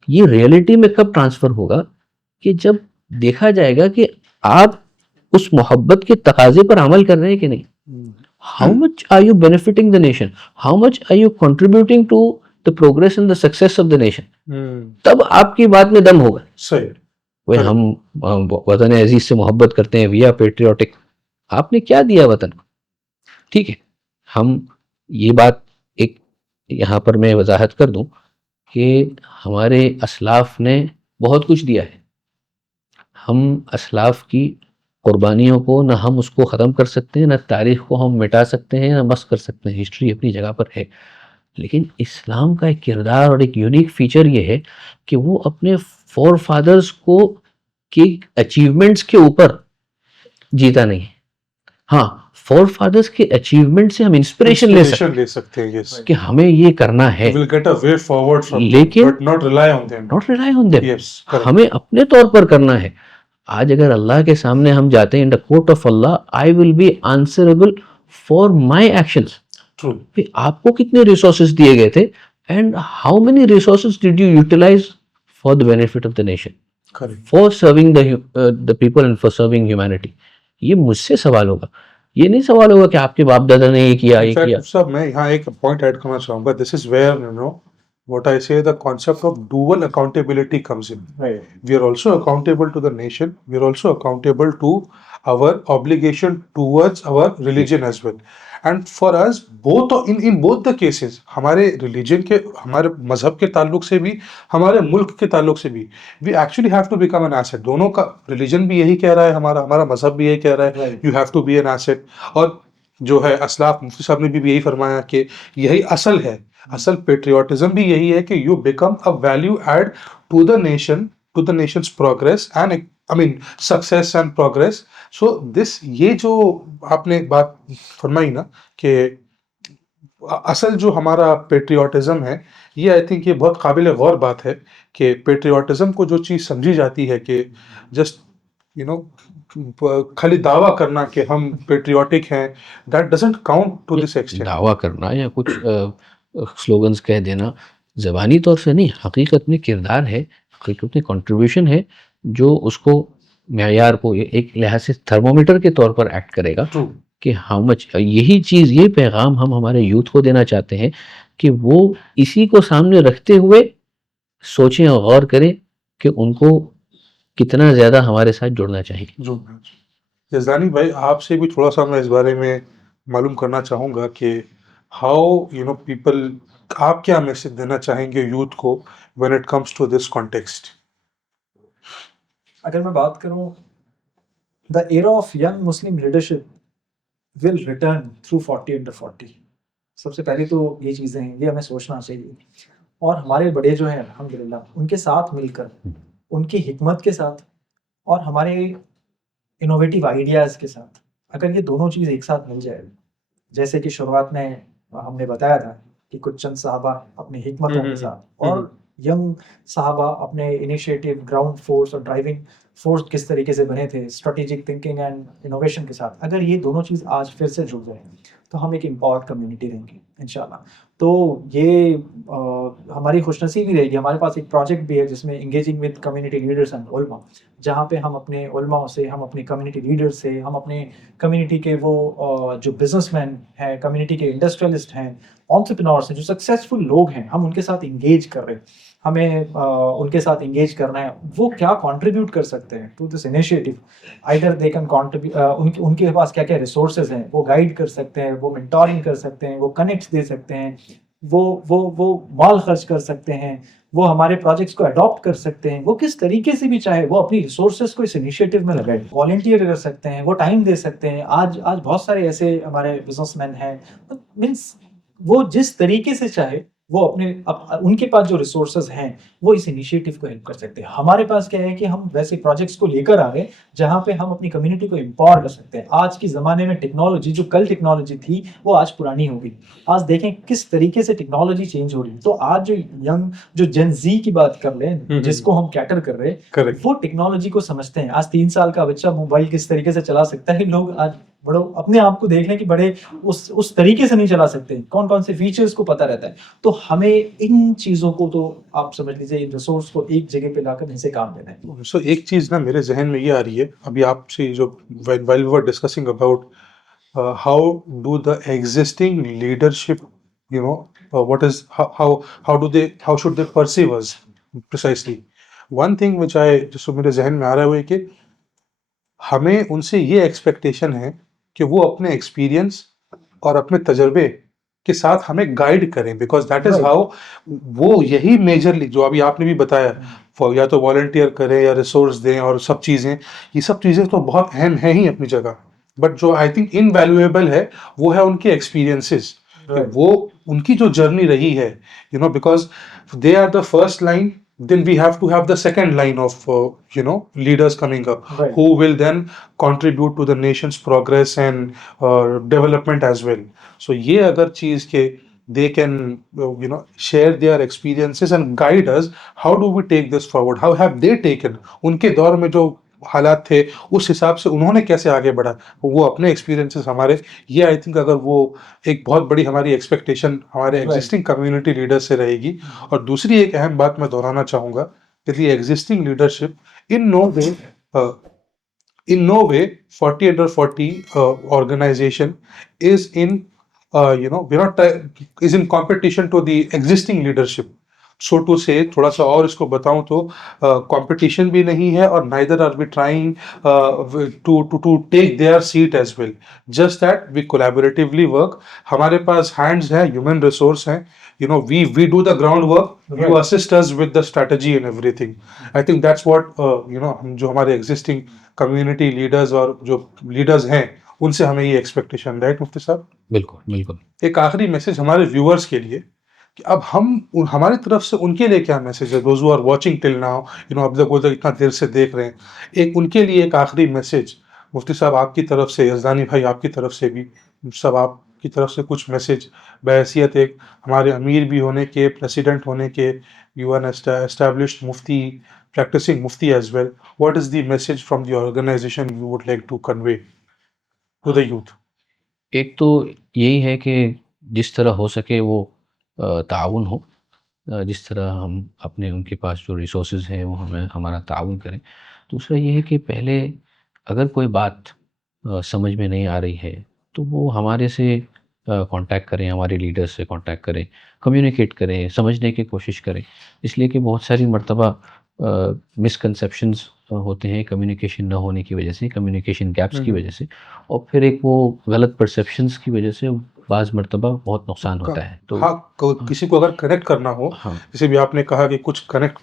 ये रियलिटी में कब ट्रांसफ़र होगा कि जब देखा जाएगा कि आप उस मोहब्बत के तकाजे पर अमल कर रहे हैं कि नहीं। How much are you benefiting the nation, how much are you contributing to the progress and the success of the nation, तब आपकी बात में दम होगा। सही। भाई हम वतन अजीज से मोहब्बत करते हैं, वी आर पेट्रियाटिक। आपने क्या दिया वतन को? ठीक है, हम ये बात एक यहाँ पर मैं वजाहत कर दूं कि हमारे असलाफ ने बहुत कुछ दिया है। हम असलाफ की कुर्बानियों को ना हम उसको ख़त्म कर सकते हैं, ना तारीख़ को हम मिटा सकते हैं, ना मस कर सकते हैं। हिस्ट्री अपनी जगह पर है, लेकिन इस्लाम का एक किरदार और एक यूनिक फीचर ये है कि वो अपने फोर फादर्स को की अचीवमेंट्स के ऊपर जीता नहीं है। हाँ, फोर फादर्स के अचीवमेंट से हम इंस्पिरेशन ले सकते हैं yes. कि हमें ये करना है, You will get a way forward from लेकिन them, but not rely on them. Not rely on them. Yes, correct. हमें अपने तौर पर करना है। आज अगर अल्लाह के सामने हम जाते हैं, in the court of Allah, I will be answerable for my actions. True. आपको कितने रिसोर्सेज दिए गए थे, and how many resources did you utilise for the benefit of the nation, Correct. For serving the people and for serving humanity. ये मुझसे सवाल होगा, ये नहीं सवाल होगा कि आपके बाप दादा ने ये किया, ये किया। सब मैं यहाँ एक पॉइंट ऐड करना चाहूँगा। This is where you know what I say, the concept of dual accountability comes in. Right. We are also accountable to the nation. We are also accountable to our obligation towards our religion as well. And for us, both in both the cases, हमारे religion के, हमारे मजहब के ताल्लुक से भी, हमारे मुल्क के ताल्लुक से भी, we actually have to become an asset. दोनों का religion भी यही कह रहा है, हमारा मजहब भी यही कह रहा है, you have to be an asset. और जो है असलाफ मुफ्ती साहब ने भी यही फरमाया कि यही असल है, असल पेट्रियाटिज्म भी यही है कि you become a value add to the nation, to the nation's progress and I mean success and progress. So this, ये जो आपने बात फरमाई ना कि असल जो हमारा पेट्रियाटिज्म है, ये आई थिंक ये बहुत काबिल गौर बात है कि पेट्रियाटिज्म को जो चीज़ समझी जाती है कि जस्ट यू नो खाली दावा करना कि हम पेट्रियाटिक हैं, that doesn't count to this extent. दावा करना या कुछ स्लोगन्स कह देना ज़बानी तौर से नहीं, हकीकत में किरदार है, हकीकत में कंट्रीब्यूशन है, जो उसको मेयार को एक लिहाज से थर्मोमीटर के तौर पर एक्ट करेगा कि हाउ मच। यही चीज़, ये पैगाम हम हमारे यूथ को देना चाहते हैं कि वो इसी को सामने रखते हुए सोचें और गौर करें कि उनको कितना ज़्यादा हमारे साथ जुड़ना चाहिए। यज़दानी भाई, आपसे भी थोड़ा सा मैं इस बारे में मालूम करना चाहूँगा कि हाउ यू नो पीपल, आप क्या मैसेज देना चाहेंगे यूथ को when it comes to this context? अगर मैं बात करूं, the era of young Muslim leadership will return through 40 under 40। सबसे पहले तो ये चीज़ें हैं, ये हमें सोचना चाहिए, और हमारे बड़े जो हैं अल्हम्दुलिल्लाह उनके साथ मिलकर, उनकी हिकमत के साथ और हमारे इनोवेटिव आइडियाज़ के साथ, अगर ये दोनों चीज़ एक साथ मिल जाए, जैसे कि शुरुआत में हमने बताया था कि कुछ चंद साहबा अपनी हिकमतों के साथ और यंग साहबा अपने इनिशिएटिव, ग्राउंड फोर्स और ड्राइविंग फोर्स किस तरीके से बने थे, स्ट्रेटेजिक थिंकिंग एंड इनोवेशन के साथ, अगर ये दोनों चीज़ आज फिर से जुड़ जाए तो हम एक एम्पावर्ड कम्युनिटी रहेंगे। इंशाल्लाह। तो ये हमारी खुशनसीबी रहेगी, हमारे पास एक प्रोजेक्ट भी है जिसमें engaging with community leaders and उलमा, जहाँ पे हम अपने उलमाओं से, हम अपने कम्युनिटी लीडर्स से, हम अपने कम्युनिटी के वो जो बिजनेसमैन हैं, कम्युनिटी के इंडस्ट्रियलिस्ट हैं, एंटरप्रेन्योर्स हैं, जो सक्सेसफुल लोग हैं, हम उनके साथ इंगेज कर रहे हैं। हमें उनके साथ इंगेज करना है, वो क्या कंट्रीब्यूट कर सकते हैं to this initiative. Either they can contribute, उनके उनके पास क्या क्या रिसोर्सेज हैं, वो गाइड कर सकते हैं, वो मेंटोरिंग कर सकते हैं, वो कनेक्ट्स दे सकते हैं, वो माल खर्च कर सकते हैं, वो हमारे प्रोजेक्ट्स को अडॉप्ट कर सकते हैं, वो किस तरीके से भी चाहे वो अपनी रिसोर्सेज को इस इनिशिएटिव में लगाए, वॉलंटियर कर सकते हैं, वो टाइम दे सकते हैं। आज आज बहुत सारे ऐसे हमारे बिजनेसमैन हैं, मीन्स वो जिस तरीके से चाहे वो अपने उनके पास जो रिसोर्सेज हैं वो इस इनिशिएटिव को हेल्प कर सकते हैं। हमारे पास क्या है कि हम वैसे प्रोजेक्ट्स को लेकर आ रहे हैं जहाँ पे हम अपनी कम्युनिटी को एम्पावर कर सकते हैं। आज के ज़माने में टेक्नोलॉजी, जो कल टेक्नोलॉजी थी वो आज पुरानी हो गई। आज देखें किस तरीके से टेक्नोलॉजी चेंज हो रही है। तो आज जो यंग, जो जेन जी की बात कर लें, जिसको हम कैटर कर रहे हैं, करेक्ट। वो टेक्नोलॉजी को समझते हैं। आज 3 साल का बच्चा मोबाइल किस तरीके से चला सकता है, लोग आज बड़ो अपने आप को देख लें कि बड़े उस तरीके से नहीं चला सकते, कौन कौन से फीचर्स को पता रहता है। तो हमें इन चीज़ों को, तो आप समझ लीजिए इन रिसोर्स को एक जगह पे लाकर इनसे काम लेना है। सो एक चीज़ ना मेरे जहन में ये आ रही है अभी आपसे, जो while we were discussing about how do the existing leadership, what is how do they, how should they perceive us precisely. One thing which जो मेरे जहन में आ रहा है वो है कि हमें उनसे ये एक्सपेक्टेशन है कि वो अपने एक्सपीरियंस और अपने तजर्बे के साथ हमें गाइड करें, because that is Right. How, वो यही मेजरली जो अभी आपने भी बताया, या तो वॉलंटियर करें या रिसोर्स दें और सब चीज़ें, ये सब चीज़ें तो बहुत अहम है ही अपनी जगह, बट जो आई थिंक इनवैल्यूएबल है वो है उनके एक्सपीरियंसेस। Right. वो उनकी जो जर्नी रही है, because they are the first line, then we have to have the second line of leaders coming up, Right. who will then contribute to the nation's progress and development as well. So ये अगर चीज के they can share their experiences and guide us, how do we take this forward, how have they taken, उनके दौर में जो हालात थे उस हिसाब से उन्होंने कैसे आगे बढ़ा, वो अपने एक्सपीरियंसेस हमारे, ये आई थिंक अगर वो एक बहुत बड़ी हमारी एक्सपेक्टेशन हमारे Right. एग्जिस्टिंग कम्युनिटी लीडर से रहेगी। और दूसरी एक अहम बात मैं दोहराना चाहूँगा कि the existing leadership in no way 40 under 40 organization is in we're not is in competition to the existing leadership, so to say। थोड़ा सा और इसको बताऊं तो कंपटीशन भी नहीं है और neither are we trying to take their seat as well, just that we collaboratively work। हमारे पास hands हैं, human resource हैं, we do the groundwork, you Right. assist us with the strategy and everything। I think that's what हम जो हमारे existing community leaders और जो leaders हैं उनसे हमें ये expectation, राइट मुफ्ती साहब? बिल्कुल बिल्कुल। एक आखिरी मैसेज हमारे व्यूअर्स के लिए कि अब हमारी तरफ से उनके लिए क्या मैसेज है, those who are watching till now, अब तक इतना देर से देख रहे हैं, एक उनके लिए एक आखिरी मैसेज मुफ्ती साहब आपकी तरफ से, यज़दानी भाई आपकी तरफ से भी, सब आपकी तरफ से कुछ मैसेज बहैसियत एक हमारे अमीर भी होने के, प्रेसिडेंट होने के, you an established mufti, practising mufti as well, what is the message from the organisation you would like to convey to the youth? एक तो यही है कि जिस तरह हो सके वो ताउन हो, जिस तरह हम अपने उनके पास जो रिसोर्सेज हैं वो हमें हमारा ताउन करें। दूसरा ये है कि पहले अगर कोई बात समझ में नहीं आ रही है तो वो हमारे से कांटेक्ट करें, हमारे लीडर से कांटेक्ट करें, कम्युनिकेट करें, समझने की कोशिश करें। इसलिए कि बहुत सारी मर्तबा मिसकंसेप्शंस होते हैं कम्युनिकेशन न होने की वजह से, कम्युनिकेशन गैप्स की वजह से, और फिर एक वो गलत परसेप्शंस की वजह से बाज़ मर्तबा बहुत नुकसान होता है। तो हाँ, किसी को अगर कनेक्ट करना हो, हाँ, जैसे भी आपने कहा कि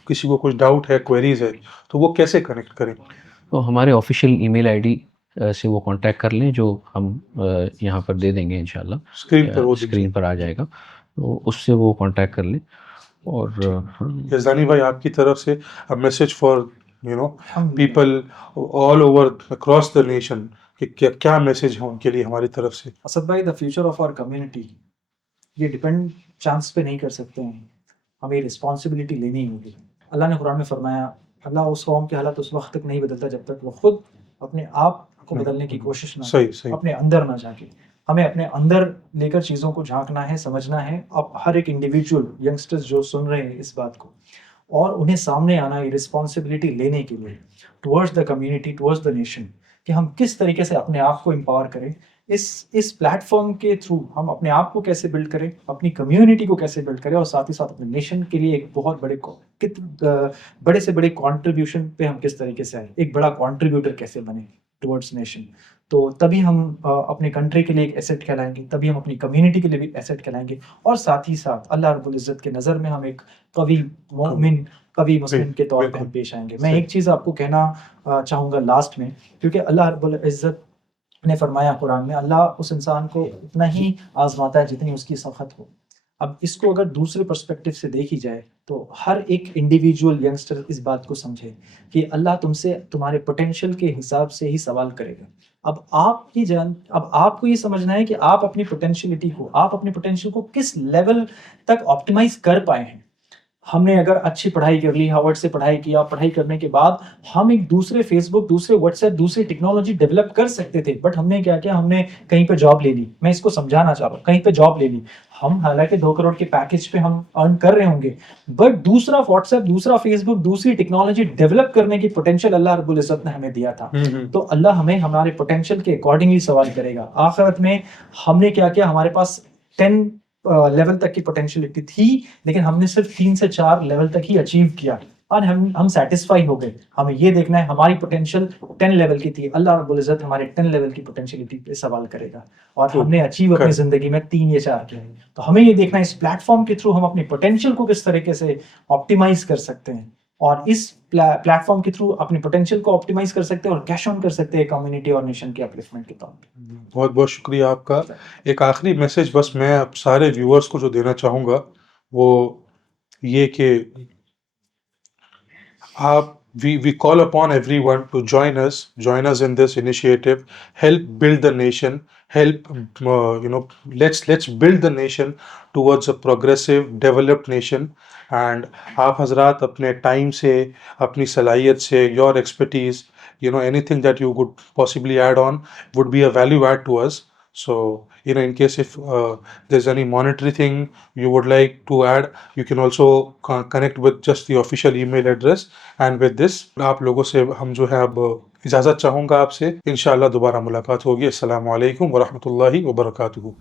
किसी को कुछ डाउट है, क्वेरीज है, तो वो कैसे कनेक्ट करें? तो हमारे ऑफिशियल ईमेल आईडी से वो कांटेक्ट कर लें, जो हम यहाँ पर दे देंगे इंशाल्लाह, स्क्रीन पर आ जाएगा, तो उससे वो कांटेक्ट कर लें। और यज़दानी भाई आपकी तरफ से a message for people all over across the nation, कि क्या मैसेज है उनके लिए हमारी तरफ से? असद भाई, the future of our community ये डिपेंड चांस पे नहीं कर सकते हैं, हमें रिस्पॉन्सिबिलिटी लेनी होगी। अल्लाह ने कुरान में फरमाया, अल्लाह उस कौम की हालत उस वक्त तक नहीं बदलता जब तक वो खुद अपने आप को बदलने की कोशिश ना करे, सही अपने अंदर ना जाके। हमें अपने अंदर लेकर चीज़ों को झांकना है, समझना है। अब हर एक इंडिविजुअल यंगस्टर्स जो सुन रहे हैं इस बात को, और उन्हें सामने आना है रिस्पॉन्सिबिलिटी लेने के लिए towards the community, towards the nation, कि हम किस तरीके से अपने आप को एम्पावर करें। इस प्लेटफॉर्म के थ्रू हम अपने आप को कैसे बिल्ड करें, अपनी कम्युनिटी को कैसे बिल्ड करें, और साथ ही साथ अपने नेशन के लिए एक बहुत बड़े से बड़े कंट्रीब्यूशन पे हम किस तरीके से आए, एक बड़ा कंट्रीब्यूटर कैसे बने टुवर्ड्स नेशन। तो तभी हम अपने कंट्री के लिए एक एसेट कहलाएंगे, तभी हम अपनी कम्युनिटी के लिए भी एसेट कहलाएंगे, और साथ ही साथ अल्लाह रब्बुल इज़्ज़त के नज़र में हम एक कवि मोमिन, कवि मुस्लिम के तौर पे हम पेश आएंगे। मैं एक चीज़ आपको कहना चाहूँगा लास्ट में, क्योंकि अल्लाह रब्बुल इज़्ज़त ने फरमाया कुरान में, अल्लाह उस इंसान को उतना ही आजमाता है जितनी उसकी सख्त हो। अब इसको अगर दूसरे पर्सपेक्टिव से देखी जाए तो हर एक इंडिविजुअल यंगस्टर इस बात को समझे कि अल्लाह तुमसे तुम्हारे पोटेंशियल के हिसाब से ही सवाल करेगा। अब आपको ये समझना है कि आप अपनी पोटेंशियल को किस लेवल तक ऑप्टिमाइज कर पाए हैं। हमने अगर अच्छी पढ़ाई कर ली, हार्वर्ड से पढ़ाई किया, पढ़ाई करने के बाद हम एक दूसरे फेसबुक, दूसरे व्हाट्सएप, दूसरी टेक्नोलॉजी डेवलप कर सकते थे, बट हमने क्या किया, हमने कहीं पे जॉब ले ली। मैं इसको समझाना चाह रहा हूँ, कहीं पे जॉब ले ली। हम हालांकि 2 करोड़ के पैकेज पे हम अर्न कर रहे होंगे, बट दूसरा व्हाट्सएप, दूसरा फेसबुक, दूसरी टेक्नोलॉजी डेवलप करने की पोटेंशियल अल्लाह रब्बुल इज़्ज़त ने हमें दिया था। तो अल्लाह हमें हमारे पोटेंशियल के अकॉर्डिंगली सवाल करेगा। आखिरत में हमने क्या किया, हमारे पास 10 लेवल तक की पोटेंशियलिटी थी, लेकिन हमने सिर्फ 3 से 4 लेवल तक ही अचीव किया, और हम सेटिस्फाई हो गए। हमें ये देखना है हमारी पोटेंशियल 10 लेवल की थी, अल्लाह रब्बुल इज़्ज़त हमारे 10 लेवल की पोटेंशियलिटी पे सवाल करेगा, और हमने अचीव अपनी जिंदगी में 3 या 4 किया है। तो हमें ये देखना है इस प्लेटफॉर्म के थ्रू हम अपनी पोटेंशियल को किस तरीके से ऑप्टिमाइज कर सकते हैं, और इस प्लेटफॉर्म के थ्रू अपनी पोटेंशियल को ऑप्टिमाइज कर सकते हैं और कैश ऑन कर सकते हैं कम्युनिटी और नेशन के अपलिफ्टमेंट के तौर पे। बहुत बहुत शुक्रिया आपका। एक आखिरी मैसेज बस मैं आप सारे व्यूअर्स को जो देना चाहूँगा वो ये कि we call upon everyone to join us in this initiative, help build the nation, help let's build the nation towards a progressive developed nation. And आप हजरात अपने टाइम से, अपनी सलाहियत से, your expertise, anything that you could possibly add on would be a value add to us. So in case if there's any monetary thing you would like to add, you can also connect with just the official email address. And with this आप लोगों से हम जो है अब इजाज़त चाहूँगा आपसे। इंशाअल्लाह दोबारा मुलाकात होगी। अस्सलामु अलैकुम वरहमतुल्लाहि वबरकातुहू।